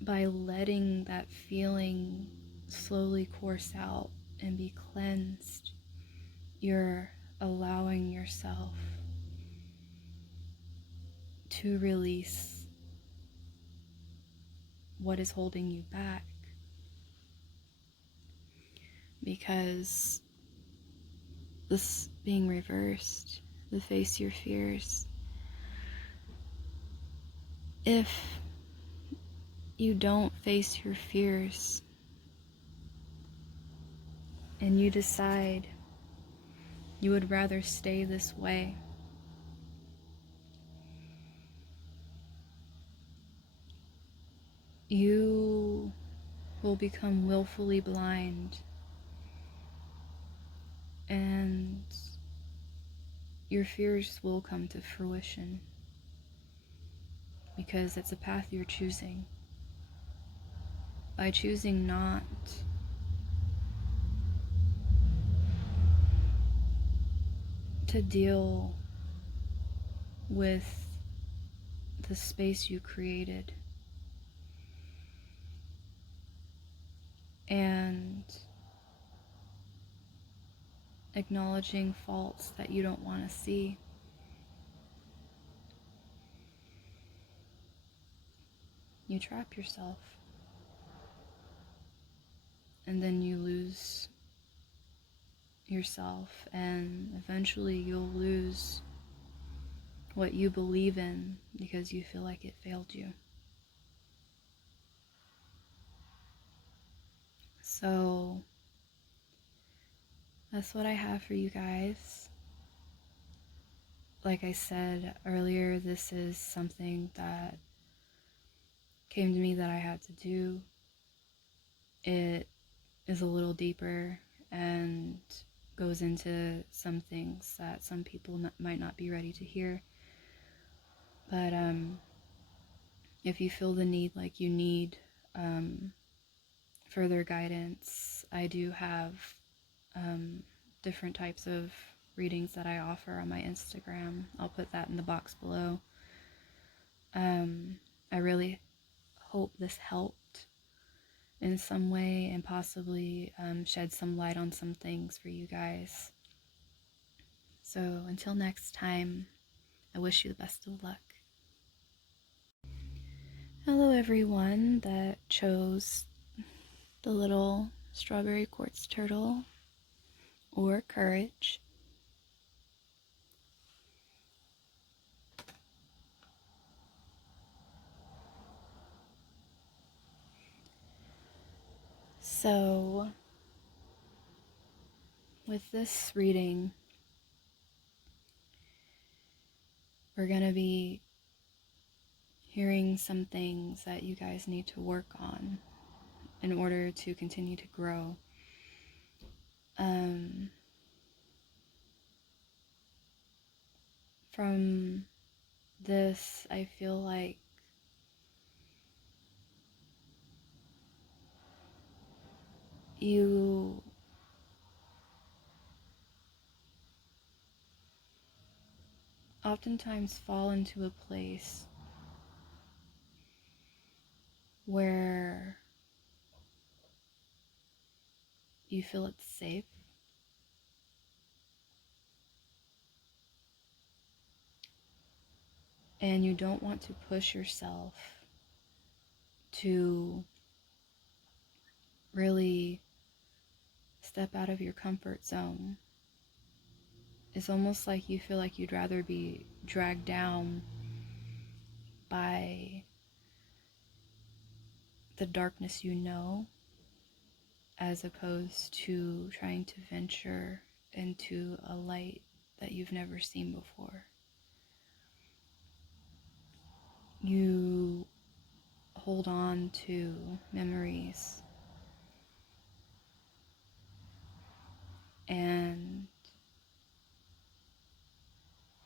By letting that feeling slowly course out and be cleansed, you're allowing yourself to release what is holding you back. Because this being reversed, the face your fears, if you don't face your fears and you decide you would rather stay this way, you will become willfully blind, and your fears will come to fruition, because it's a path you're choosing. By choosing not to deal with the space you created and acknowledging faults that you don't want to see, you trap yourself, and then you lose yourself, and eventually you'll lose what you believe in because you feel like it failed you. So that's what I have for you guys. Like I said earlier, this is something that came to me that I had to do. It is a little deeper and goes into some things that some people might not be ready to hear. But if you feel the need, like you need further guidance, I do have different types of readings that I offer on my Instagram. I'll put that in the box below. I really hope this helped in some way and possibly shed some light on some things for you guys. So until next time, I wish you the best of luck. Hello everyone that chose the little strawberry quartz turtle or courage. So with this reading, we're going to be hearing some things that you guys need to work on in order to continue to grow. From this, I feel like you oftentimes fall into a place where you feel it's safe, and you don't want to push yourself to really step out of your comfort zone. It's almost like you feel like you'd rather be dragged down by the darkness you know, as opposed to trying to venture into a light that you've never seen before. You hold on to memories and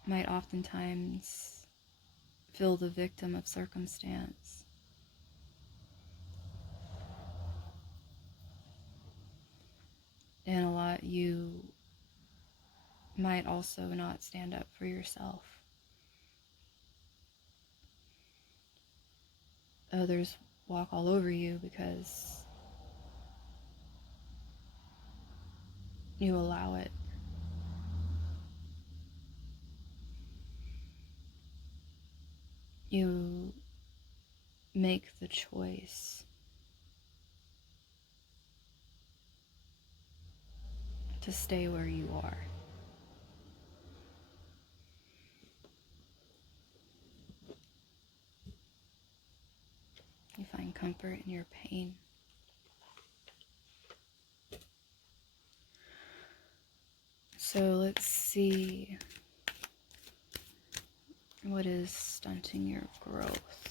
might oftentimes feel the victim of circumstance. And a lot you might also not stand up for yourself. Others walk all over you because you allow it. You make the choice to stay where you are. You find comfort in your pain. So let's see what is stunting your growth.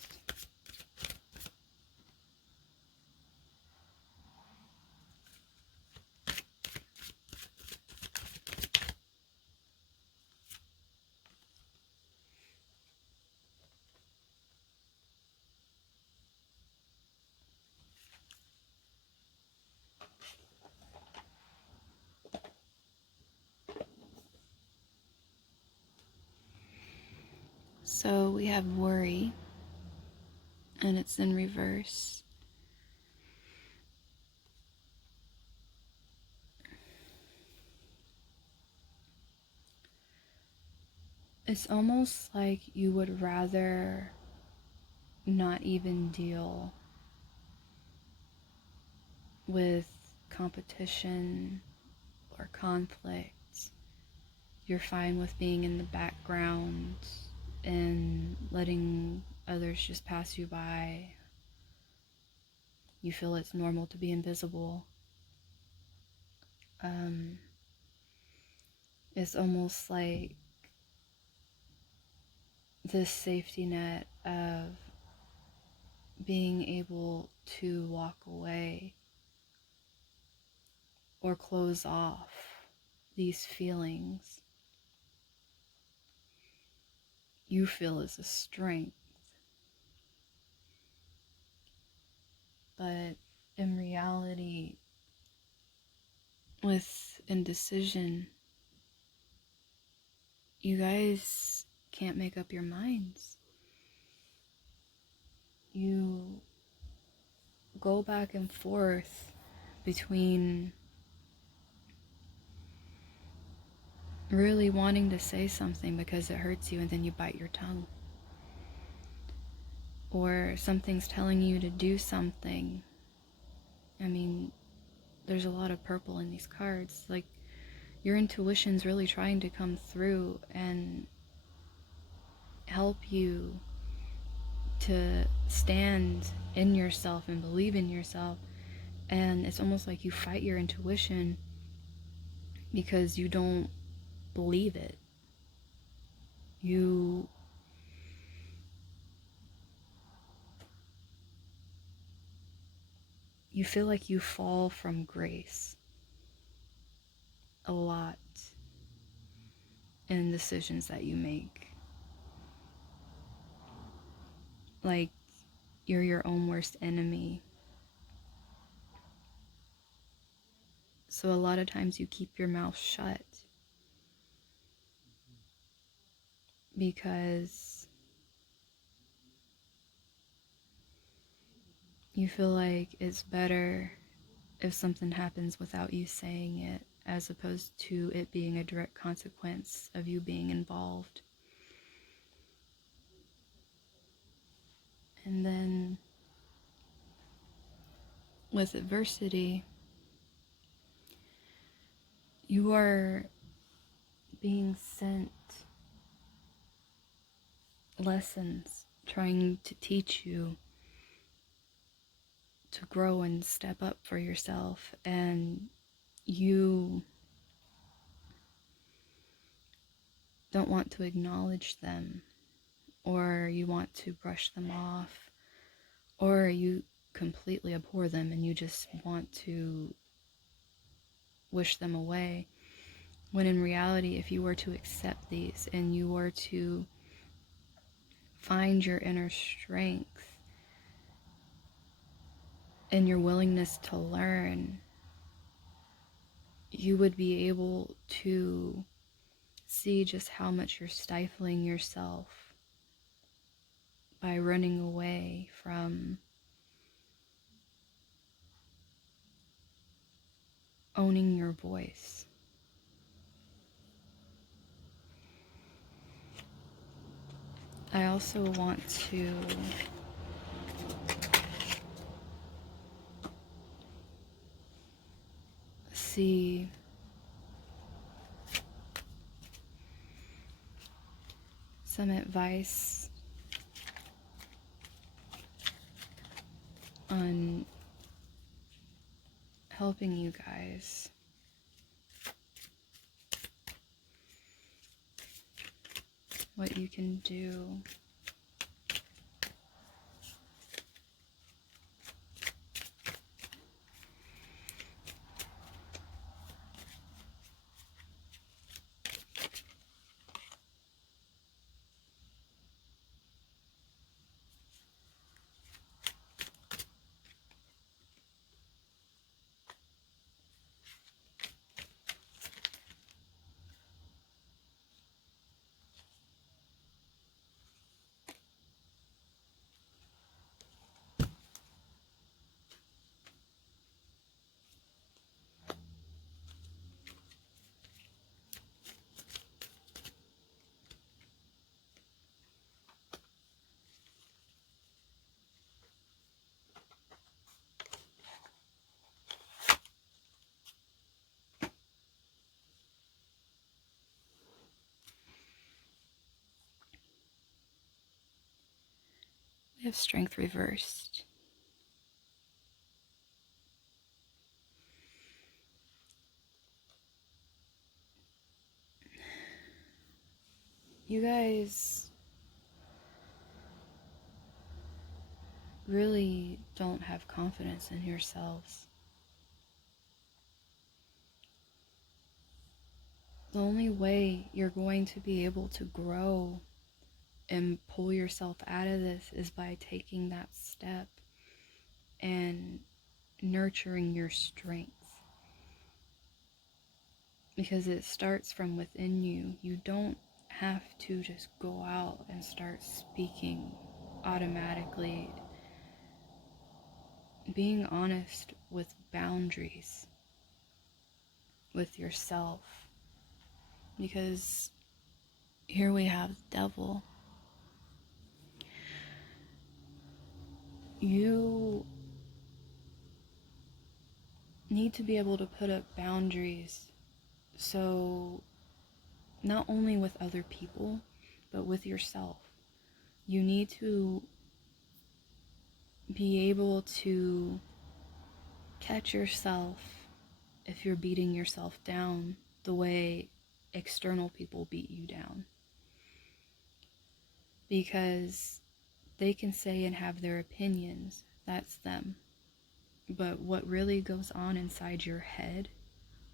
So we have worry, and it's in reverse. It's almost like you would rather not even deal with competition or conflict. You're fine with being in the background and letting others just pass you by. You feel it's normal to be invisible. It's almost like this safety net of being able to walk away or close off these feelings you feel is a strength. But in reality, with indecision, you guys can't make up your minds. You go back and forth between really wanting to say something because it hurts you and then you bite your tongue. Or something's telling you to do something. I mean, there's a lot of purple in these cards. Like, your intuition's really trying to come through and help you to stand in yourself and believe in yourself. And it's almost like you fight your intuition because you don't believe it. You feel like you fall from grace a lot in decisions that you make. like you're your own worst enemy. So a lot of times you keep your mouth shut because you feel like it's better if something happens without you saying it, as opposed to it being a direct consequence of you being involved. And then with adversity, you are being sent lessons trying to teach you to grow and step up for yourself, and you don't want to acknowledge them, or you want to brush them off, or you completely abhor them and you just want to wish them away. When in reality, if you were to accept these and you were to find your inner strength and your willingness to learn, you would be able to see just how much you're stifling yourself by running away from owning your voice. I also want to see some advice on helping you guys. What you can do. We have strength reversed. You guys really don't have confidence in yourselves. The only way you're going to be able to grow and pull yourself out of this is by taking that step and nurturing your strength. Because it starts from within you. You don't have to just go out and start speaking automatically. Being honest with boundaries with yourself. Because here we have the devil. You need to be able to put up boundaries, so not only with other people, but with yourself. You need to be able to catch yourself if you're beating yourself down the way external people beat you down. Because they can say and have their opinions, that's them. But what really goes on inside your head,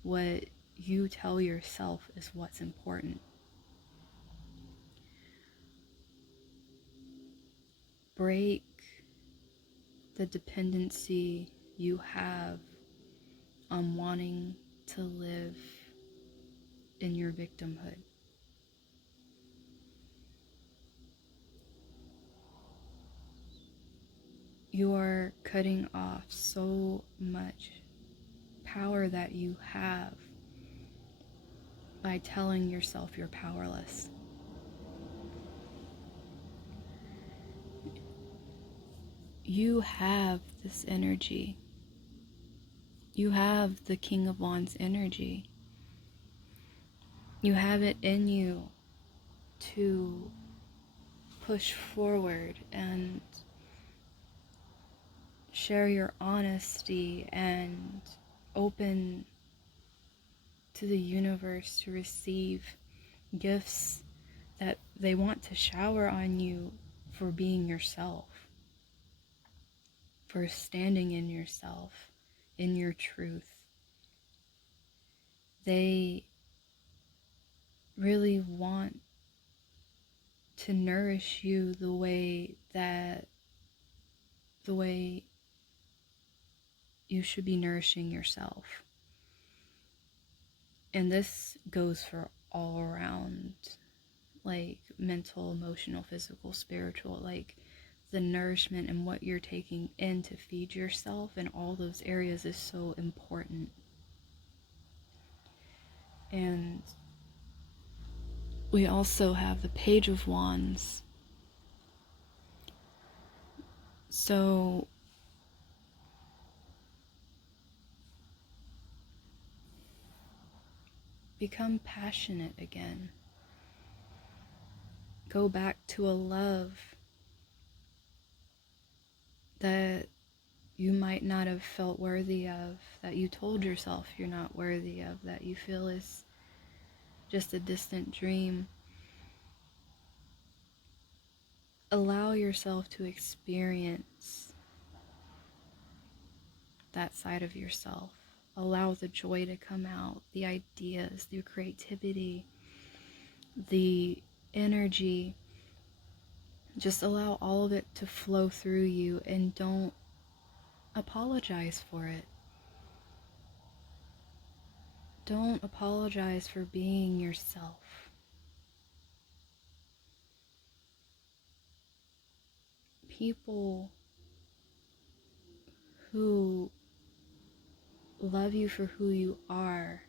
what you tell yourself, is what's important. break the dependency you have on wanting to live in your victimhood. You are cutting off so much power that you have by telling yourself you're powerless. You have this energy. You have the King of Wands energy. You have it in you to push forward and share your honesty and open to the universe to receive gifts that they want to shower on you for being yourself, for standing in yourself, in your truth. They really want to nourish you the way you should be nourishing yourself. And this goes for all around, like mental, emotional, physical, spiritual, like the nourishment and what you're taking in to feed yourself in all those areas is so important. And we also have the Page of Wands. So become passionate again. Go back to a love that you might not have felt worthy of, that you told yourself you're not worthy of, that you feel is just a distant dream. Allow yourself to experience that side of yourself. Allow the joy to come out, the ideas, the creativity, the energy. Just allow all of it to flow through you and don't apologize for it. Don't apologize for being yourself. People who love you for who you are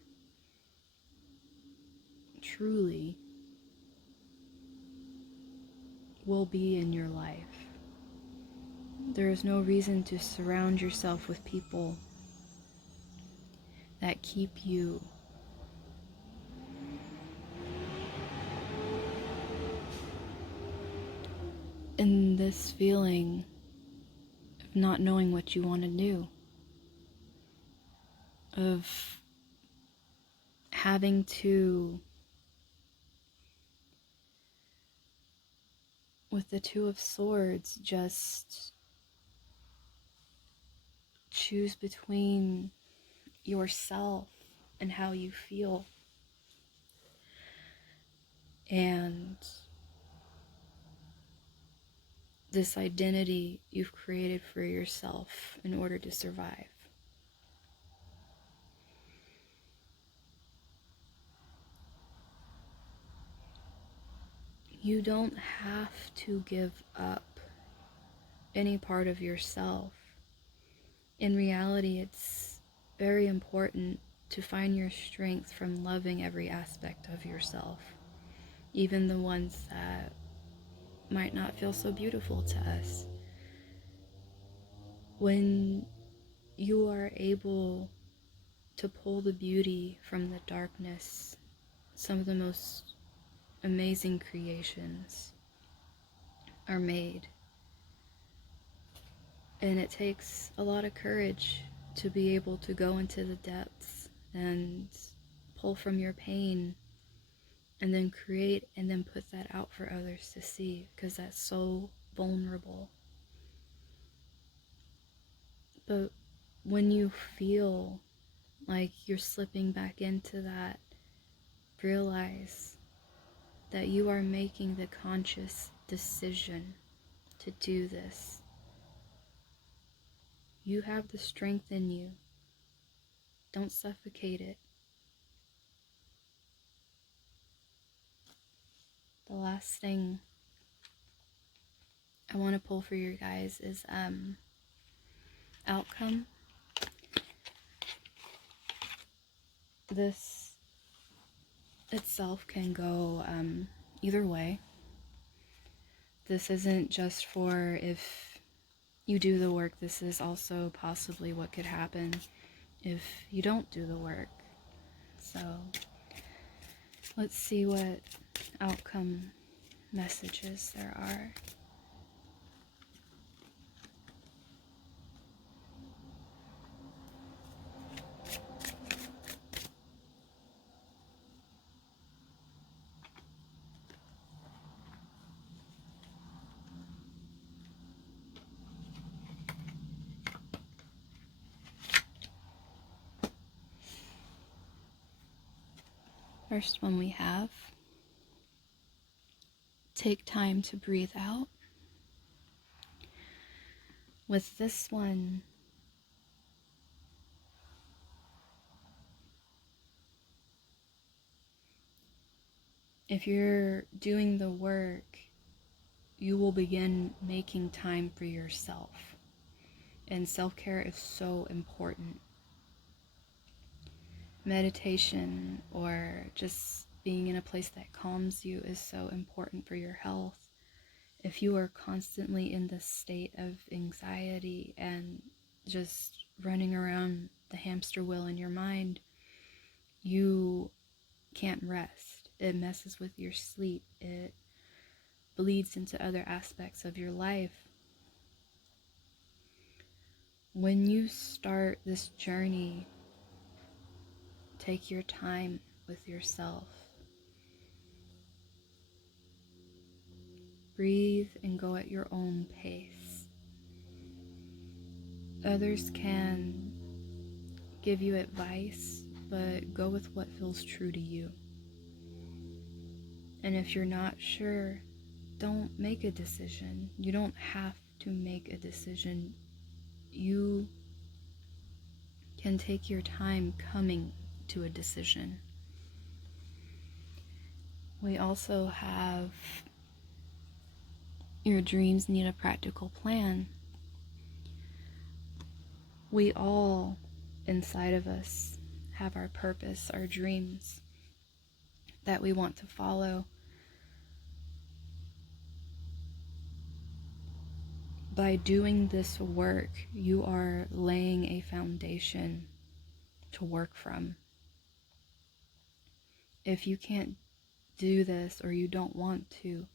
truly will be in your life. There is no reason to surround yourself with people that keep you in this feeling of not knowing what you want to do, of having to, with the Two of Swords, just choose between yourself and how you feel and this identity you've created for yourself in order to survive. You don't have to give up any part of yourself. In reality, it's very important to find your strength from loving every aspect of yourself, even the ones that might not feel so beautiful to us. When you are able to pull the beauty from the darkness, some of the most amazing creations are made. And it takes a lot of courage to be able to go into the depths and pull from your pain and then create and then put that out for others to see, because that's so vulnerable. But when you feel like you're slipping back into that, realize that you are making the conscious decision to do this. You have the strength in you. Don't suffocate it. The last thing I want to pull for you guys is outcome. This itself can go either way. This isn't just for if you do the work. This is also possibly what could happen if you don't do the work. So let's see what outcome messages there are. First one we have, take time to breathe out. With this one, if you're doing the work, you will begin making time for yourself. And self-care is so important. Meditation or just being in a place that calms you is so important for your health. If you are constantly in this state of anxiety and just running around the hamster wheel in your mind, you can't rest. It messes with your sleep. It bleeds into other aspects of your life. When you start this journey, take your time with yourself. Breathe and go at your own pace. Others can give you advice, but go with what feels true to you. And if you're not sure, don't make a decision. You don't have to make a decision. You can take your time coming to a decision. We also have your dreams need a practical plan. We all, inside of us, have our purpose, our dreams that we want to follow. By doing this work, you are laying a foundation to work from. If you can't do this or you don't want to,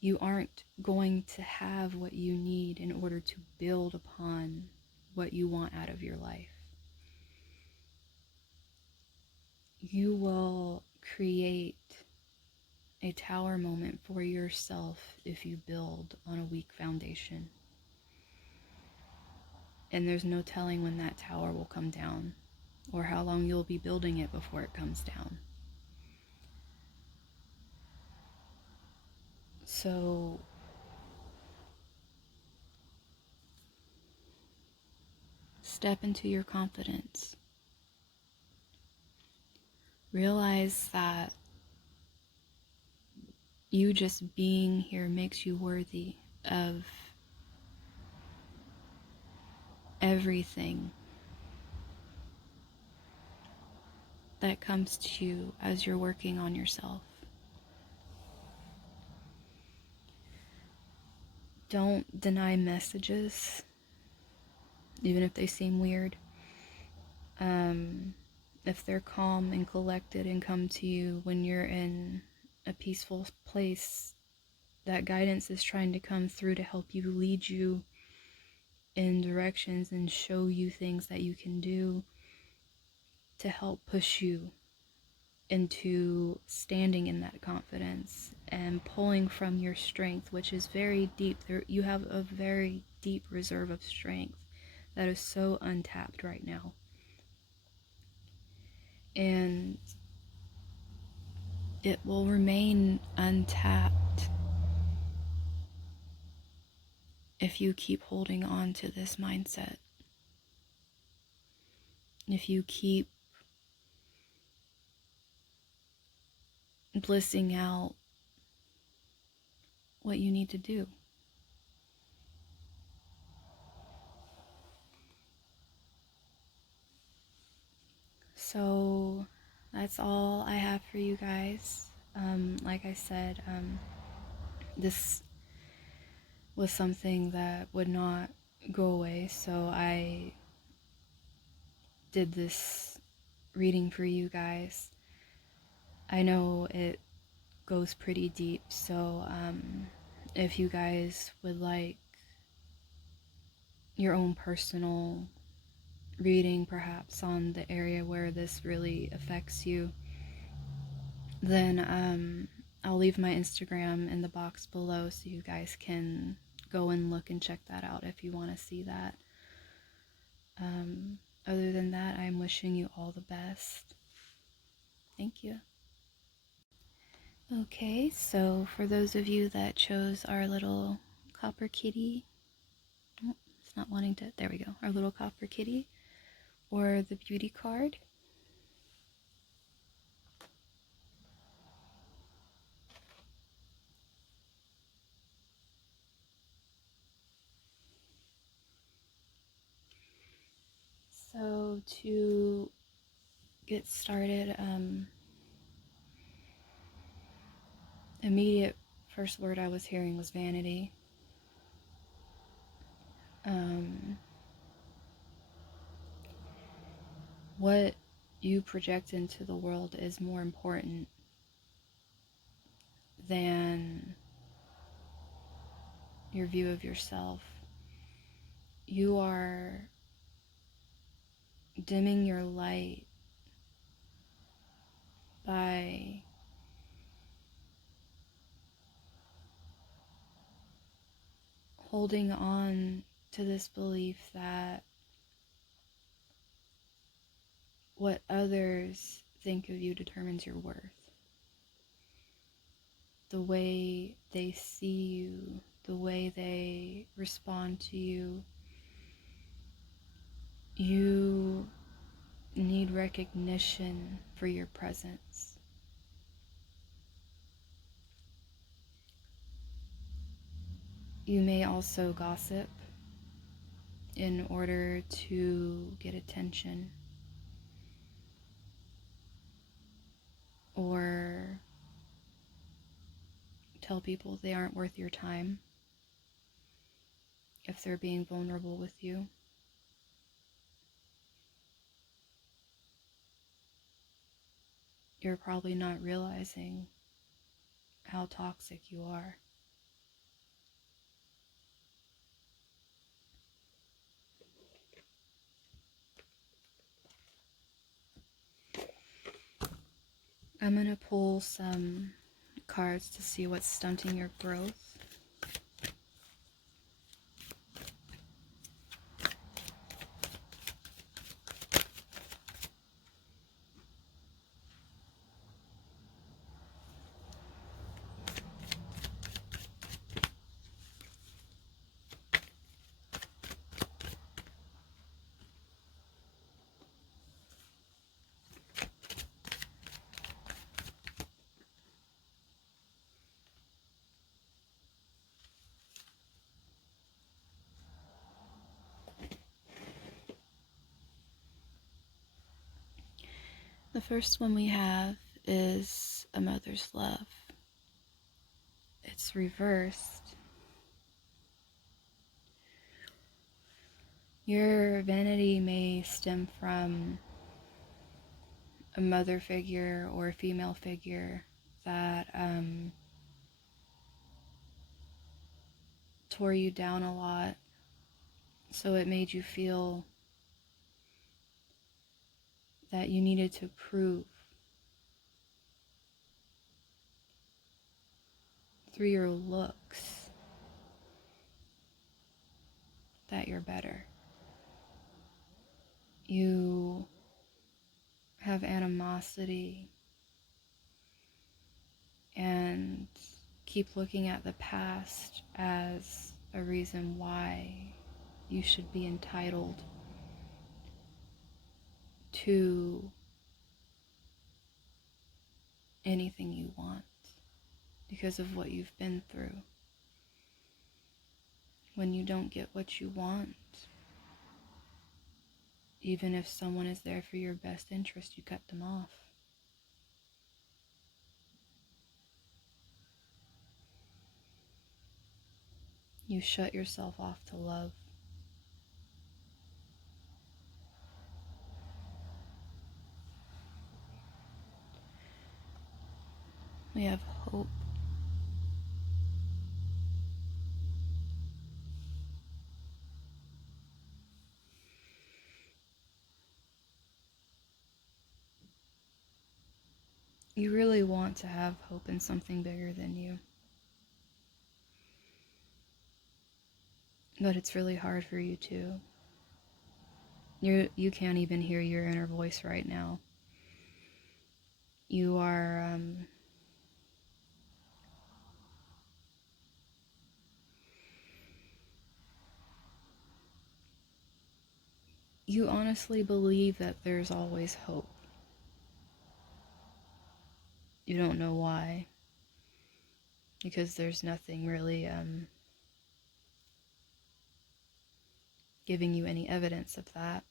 you aren't going to have what you need in order to build upon what you want out of your life. You will create a tower moment for yourself if you build on a weak foundation. And there's no telling when that tower will come down or how long you'll be building it before it comes down. So step into your confidence. Realize that you just being here makes you worthy of everything that comes to you as you're working on yourself. Don't deny messages, even if they seem weird. If they're calm and collected and come to you when you're in a peaceful place, that guidance is trying to come through to help you, lead you in directions and show you things that you can do to help push you into standing in that confidence and pulling from your strength, which is very deep. You have a very deep reserve of strength that is so untapped right now. And it will remain untapped if you keep holding on to this mindset, if you keep blissing out what you need to do. So that's all I have for you guys. Like I said, this was something that would not go away, so I did this reading for you guys. I know it goes pretty deep, so if you guys would like your own personal reading perhaps on the area where this really affects you, then I'll leave my Instagram in the box below so you guys can go and look and check that out if you want to see that. Other than that, I'm wishing you all the best. Thank you. Okay, so for those of you that chose our little copper kitty, oh, it's not wanting to, there we go, our little copper kitty, or the beauty card. So to get started, immediate first word I was hearing was vanity. What you project into the world is more important than your view of yourself. You are dimming your light by holding on to this belief that what others think of you determines your worth. The way they see you, the way they respond to you. You need recognition for your presence. You may also gossip in order to get attention, or tell people they aren't worth your time if they're being vulnerable with you. You're probably not realizing how toxic you are. I'm going to pull some cards to see what's stunting your growth. The first one we have is a mother's love. It's reversed. Your vanity may stem from a mother figure or a female figure that tore you down a lot, so it made you feel that you needed to prove through your looks that you're better. You have animosity and keep looking at the past as a reason why you should be entitled to anything you want because of what you've been through. When you don't get what you want, even if someone is there for your best interest, you cut them off. You shut yourself off to love. We have hope. You really want to have hope in something bigger than you. But it's really hard for you to. You can't even hear your inner voice right now. You are you honestly believe that there's always hope. You don't know why, because there's nothing really giving you any evidence of that.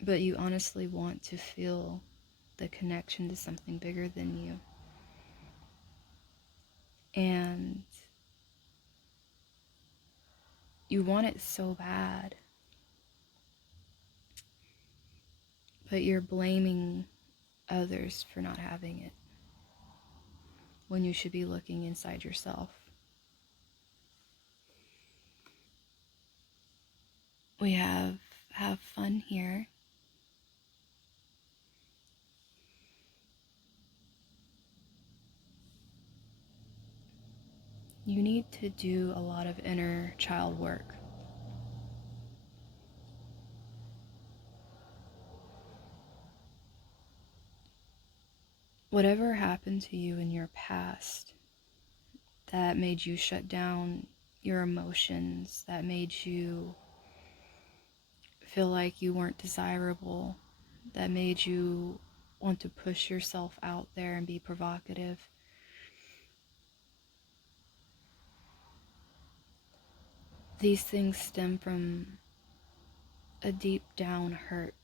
But you honestly want to feel the connection to something bigger than you. And you want it so bad, but you're blaming others for not having it when you should be looking inside yourself. We have fun here. You need to do a lot of inner child work. Whatever happened to you in your past that made you shut down your emotions, that made you feel like you weren't desirable, that made you want to push yourself out there and be provocative. These things stem from a deep down hurt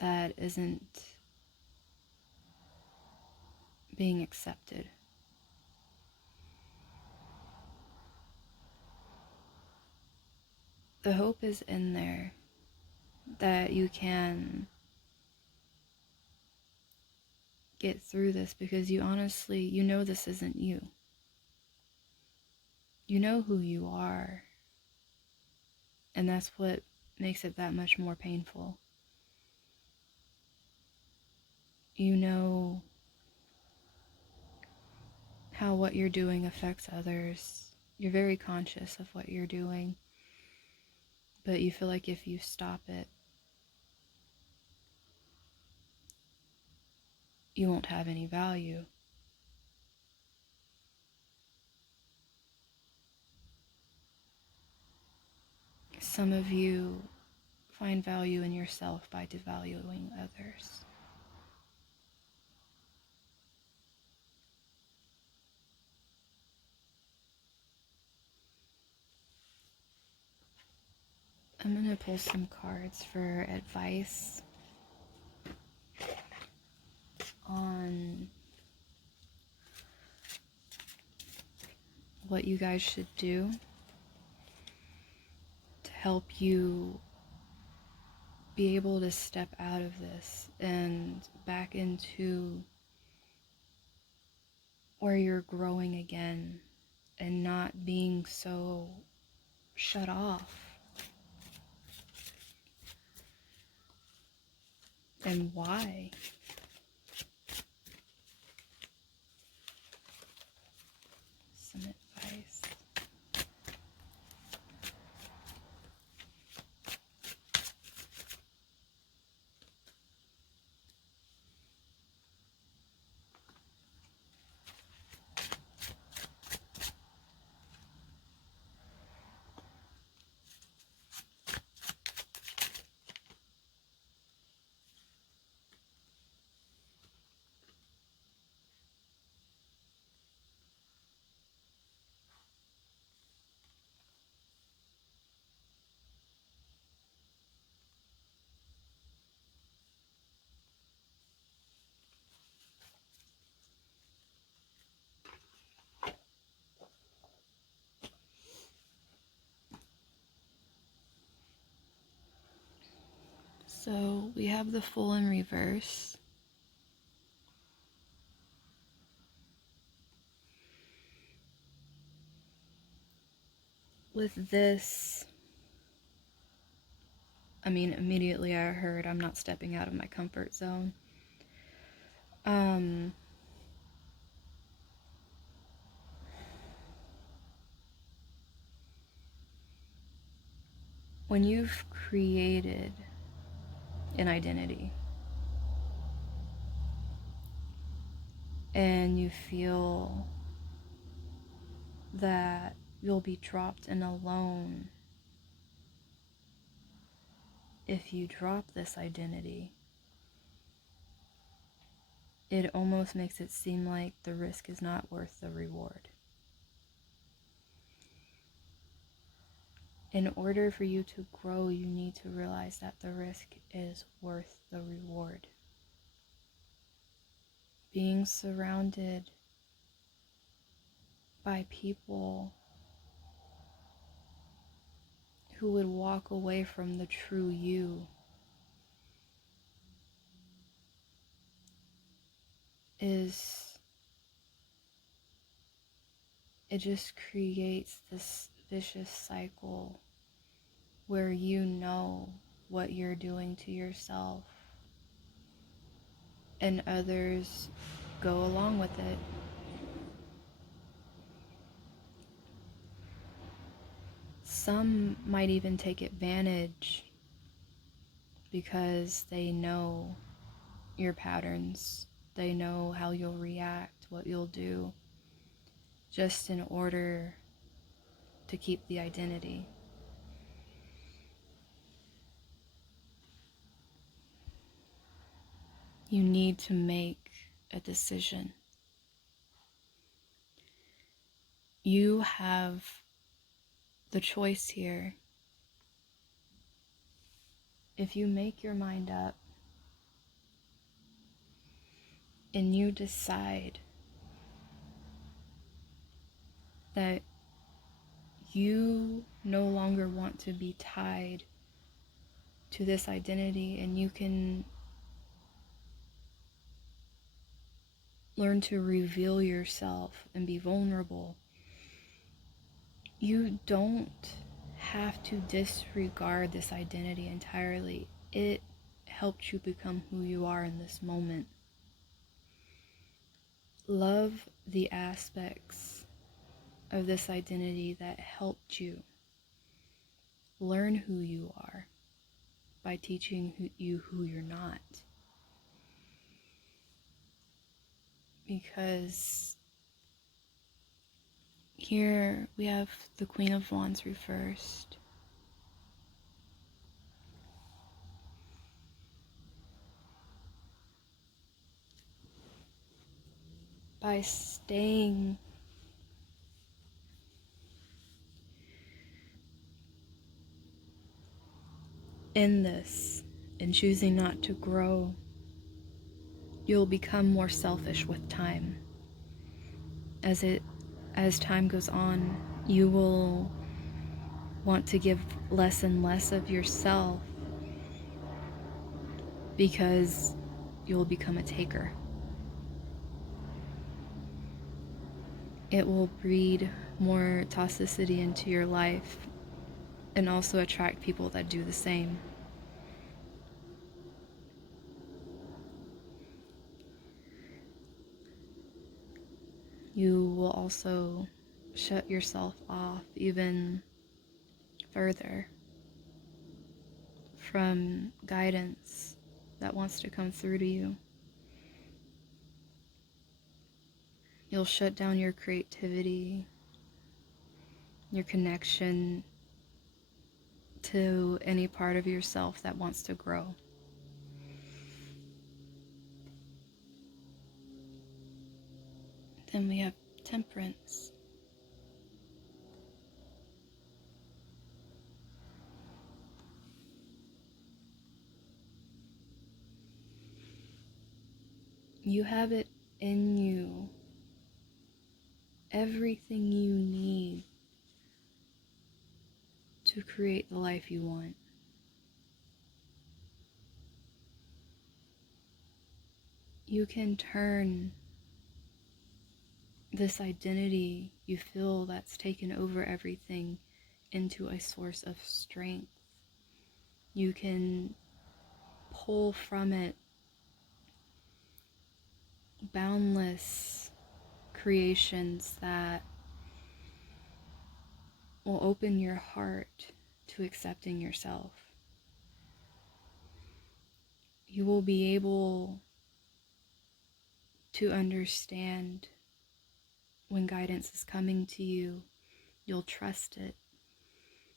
that isn't being accepted. The hope is in there that you can get through this, because you honestly, you know this isn't you. You know who you are. And that's what makes it that much more painful. You know how what you're doing affects others. You're very conscious of what you're doing. But you feel like if you stop it, you won't have any value. Some of you find value in yourself by devaluing others. I'm going to pull some cards for advice on what you guys should do to help you be able to step out of this and back into where you're growing again and not being so shut off. And why? Some advice. So we have the Fool in reverse. With this, I mean, immediately I heard I'm not stepping out of my comfort zone. When you've created an identity and you feel that you'll be dropped in alone if you drop this identity, it almost makes it seem like the risk is not worth the reward. In order for you to grow, you need to realize that the risk is worth the reward. Being surrounded by people who would walk away from the true you it just creates this vicious cycle where you know what you're doing to yourself and others go along with it. Some might even take advantage because they know your patterns. They know how you'll react, what you'll do, just in order to keep the identity. You need to make a decision. You have the choice here. If you make your mind up and you decide that you no longer want to be tied to this identity and you can learn to reveal yourself and be vulnerable, you don't have to disregard this identity entirely. It helped you become who you are in this moment. Love the aspects of this identity that helped you learn who you are by teaching you who you're not. Because here we have the Queen of Wands reversed. By staying in this and choosing not to grow, you'll become more selfish with time. As time goes on, you will want to give less and less of yourself because you'll become a taker. It will breed more toxicity into your life and also attract people that do the same. You will also shut yourself off even further from guidance that wants to come through to you. You'll shut down your creativity, your connection to any part of yourself that wants to grow. Then we have Temperance. You have it in you, everything you need to create the life you want. you can turn this identity you feel that's taken over everything into a source of strength. You can pull from it boundless creations that will open your heart to accepting yourself. You will be able to understand when guidance is coming to you. You'll trust it.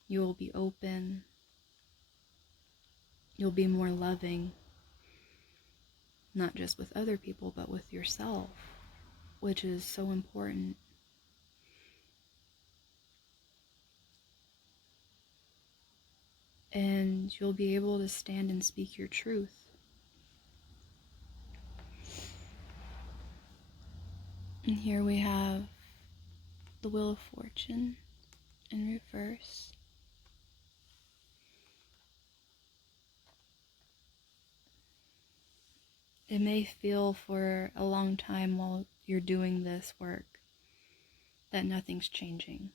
You will be open. You'll be more loving, not just with other people, but with yourself, which is so important. And you'll be able to stand and speak your truth. And here we have the Wheel of Fortune in reverse. It may feel for a long time while you're doing this work that nothing's changing,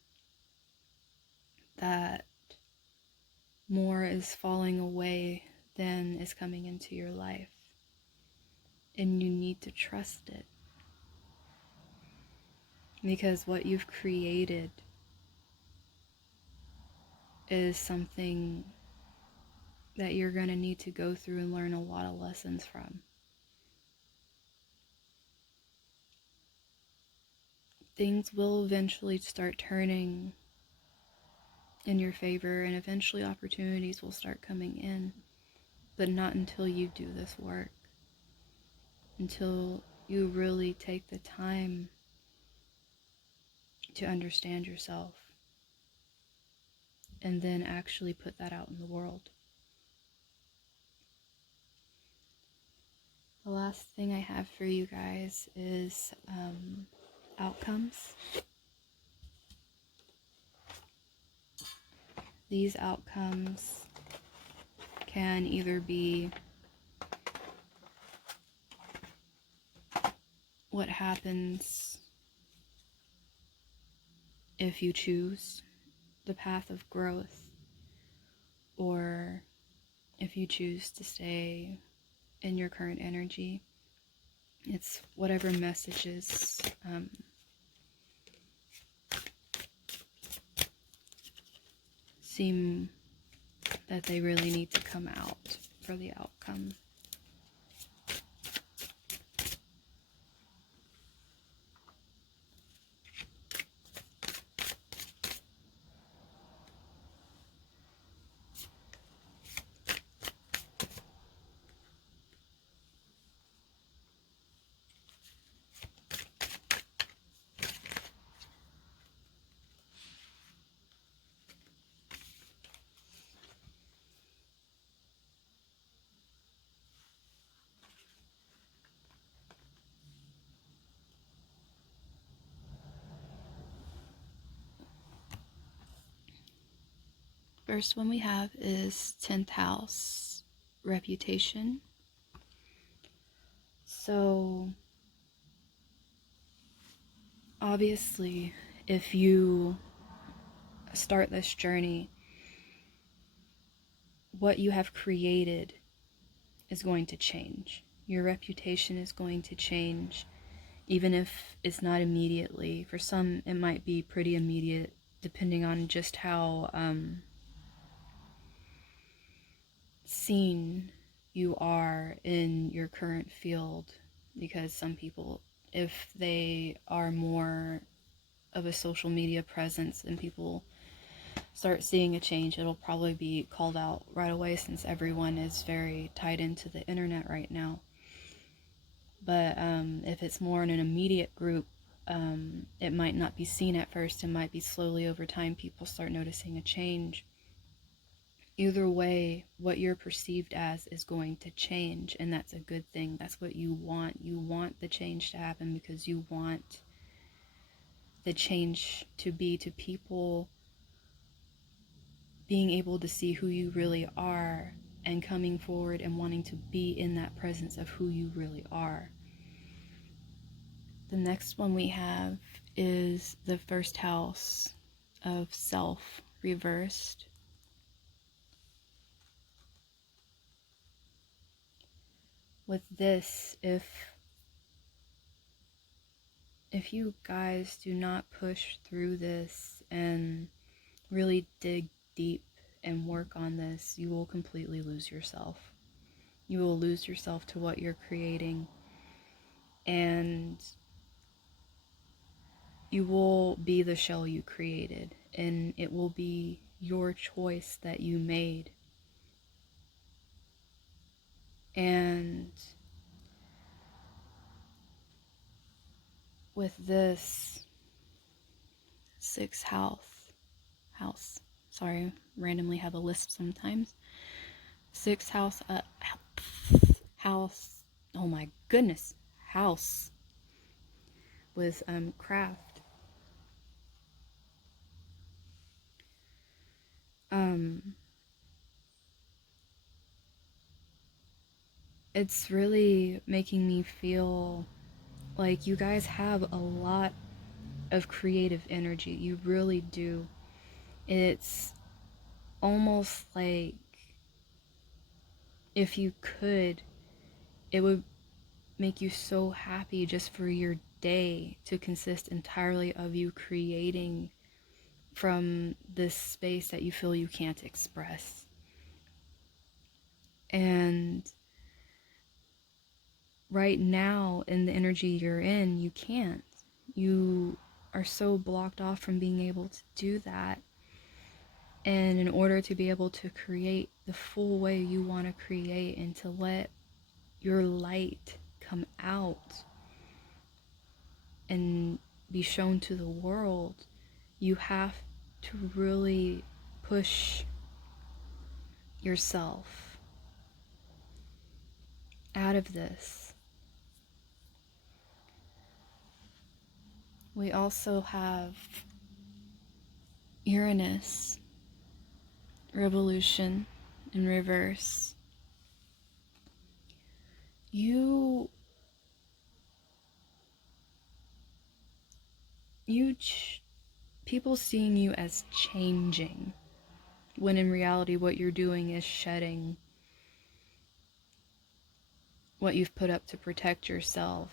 that more is falling away than is coming into your life, and you need to trust it, because what you've created is something that you're going to need to go through and learn a lot of lessons from. Things will eventually start turning in your favor, and eventually opportunities will start coming in, but not until you do this work, until you really take the time to understand yourself and then actually put that out in the world. The last thing I have for you guys is outcomes. These outcomes can either be what happens if you choose the path of growth, or if you choose to stay in your current energy. It's whatever messages seem that they really need to come out for the outcome. First one we have is 10th house, reputation. So obviously, if you start this journey, what you have created is going to change. Your reputation is going to change, even if it's not immediately. For some, it might be pretty immediate, depending on just how seen you are in your current field, because some people, if they are more of a social media presence and people start seeing a change, it'll probably be called out right away, since everyone is very tied into the internet right now. But if it's more in an immediate group, it might not be seen at first. It might be slowly over time people start noticing a change. Either way, what you're perceived as is going to change, and that's a good thing. That's what you want. You want the change to happen because you want the change to be to people being able to see who you really are and coming forward and wanting to be in that presence of who you really are. The next one we have is the first house of self reversed. With this, if you guys do not push through this and really dig deep and work on this, you will completely lose yourself. You will lose yourself to what you're creating, and you will be the shell you created, and it will be your choice that you made. And with this sixth house, sorry, randomly have a lisp sometimes. Sixth house, house, oh my goodness, house with craft. It's really making me feel like you guys have a lot of creative energy. You really do. It's almost like if you could, it would make you so happy just for your day to consist entirely of you creating from this space that you feel you can't express. And right now, in the energy you're in, you can't. You are so blocked off from being able to do that. And in order to be able to create the full way you want to create and to let your light come out and be shown to the world, you have to really push yourself out of this. We also have Uranus, revolution in reverse. People seeing you as changing, when in reality what you're doing is shedding what you've put up to protect yourself,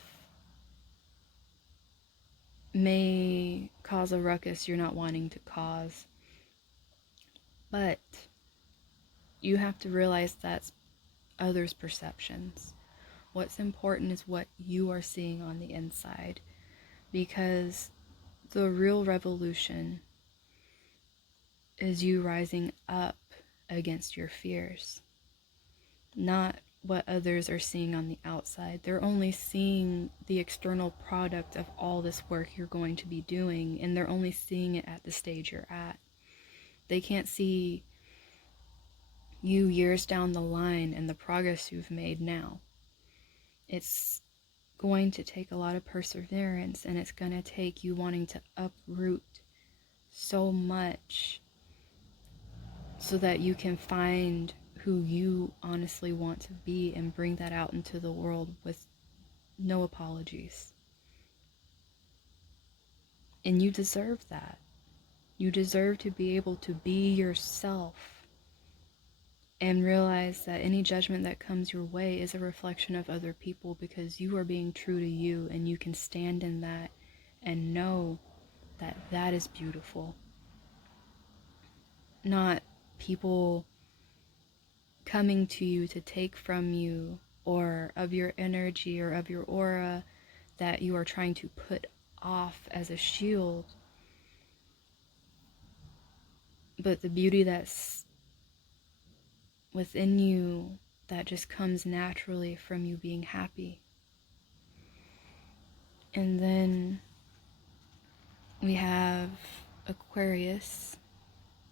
may cause a ruckus you're not wanting to cause. But you have to realize that's others' perceptions. What's important is what you are seeing on the inside, because the real revolution is you rising up against your fears, not what others are seeing on the outside. They're only seeing the external product of all this work you're going to be doing, and they're only seeing it at the stage you're at. They can't see you years down the line and the progress you've made now. It's going to take a lot of perseverance, and it's going to take you wanting to uproot so much so that you can find who you honestly want to be and bring that out into the world with no apologies. And you deserve that. You deserve to be able to be yourself and realize that any judgment that comes your way is a reflection of other people, because you are being true to you, and you can stand in that and know that that is beautiful. Not people coming to you to take from you, or of your energy or of your aura that you are trying to put off as a shield, but the beauty that's within you that just comes naturally from you being happy. And then we have Aquarius,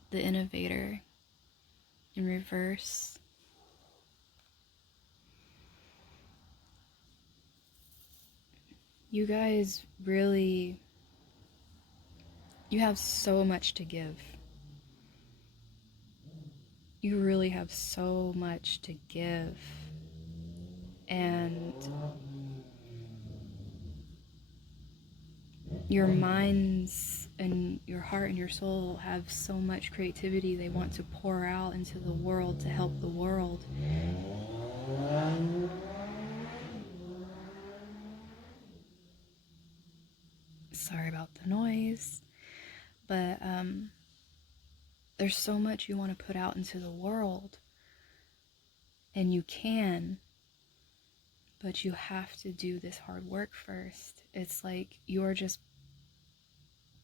the innovator, in reverse. You guys really, you have so much to give. You really have so much to give. And your minds and your heart and your soul have so much creativity they want to pour out into the world to help the world. Sorry about the noise, but there's so much you want to put out into the world, and you can, but you have to do this hard work first. It's like you're just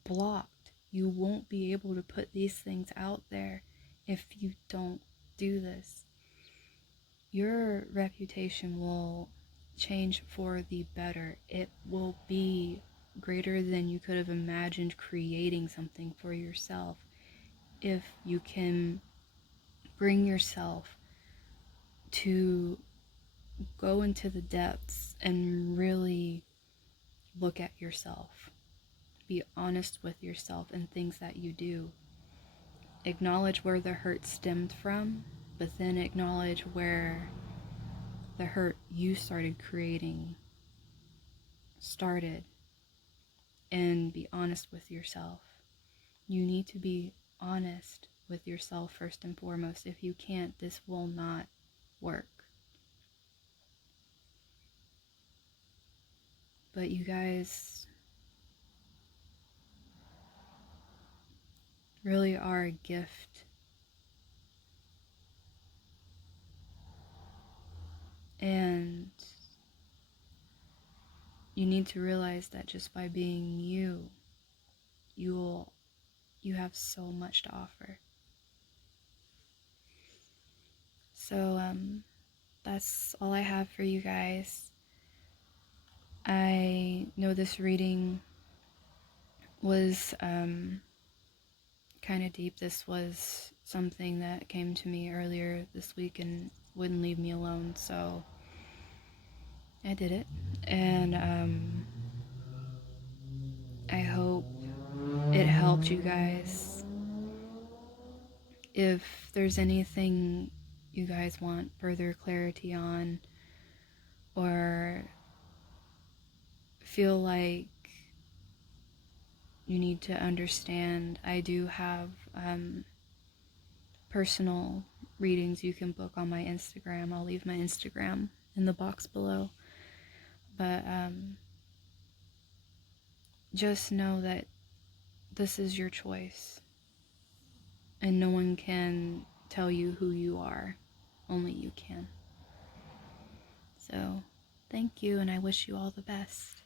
blocked. You won't be able to put these things out there if you don't do this. Your reputation will change for the better. It will be greater than you could have imagined creating something for yourself if you can bring yourself to go into the depths and really look at yourself. Be honest with yourself and things that you do. Acknowledge where the hurt stemmed from, but then acknowledge where the hurt you started creating started, and be honest with yourself. You need to be honest with yourself first and foremost. If you can't, this will not work. But you guys really are a gift. And you need to realize that just by being you, you have so much to offer. So that's all I have for you guys. I know this reading was kind of deep. This was something that came to me earlier this week and wouldn't leave me alone, so I did it. And I hope it helped you guys. If there's anything you guys want further clarity on, or feel like you need to understand, I do have personal readings you can book on my Instagram. I'll leave my Instagram in the box below. But just know that this is your choice, and no one can tell you who you are. Only you can. So, thank you, and I wish you all the best.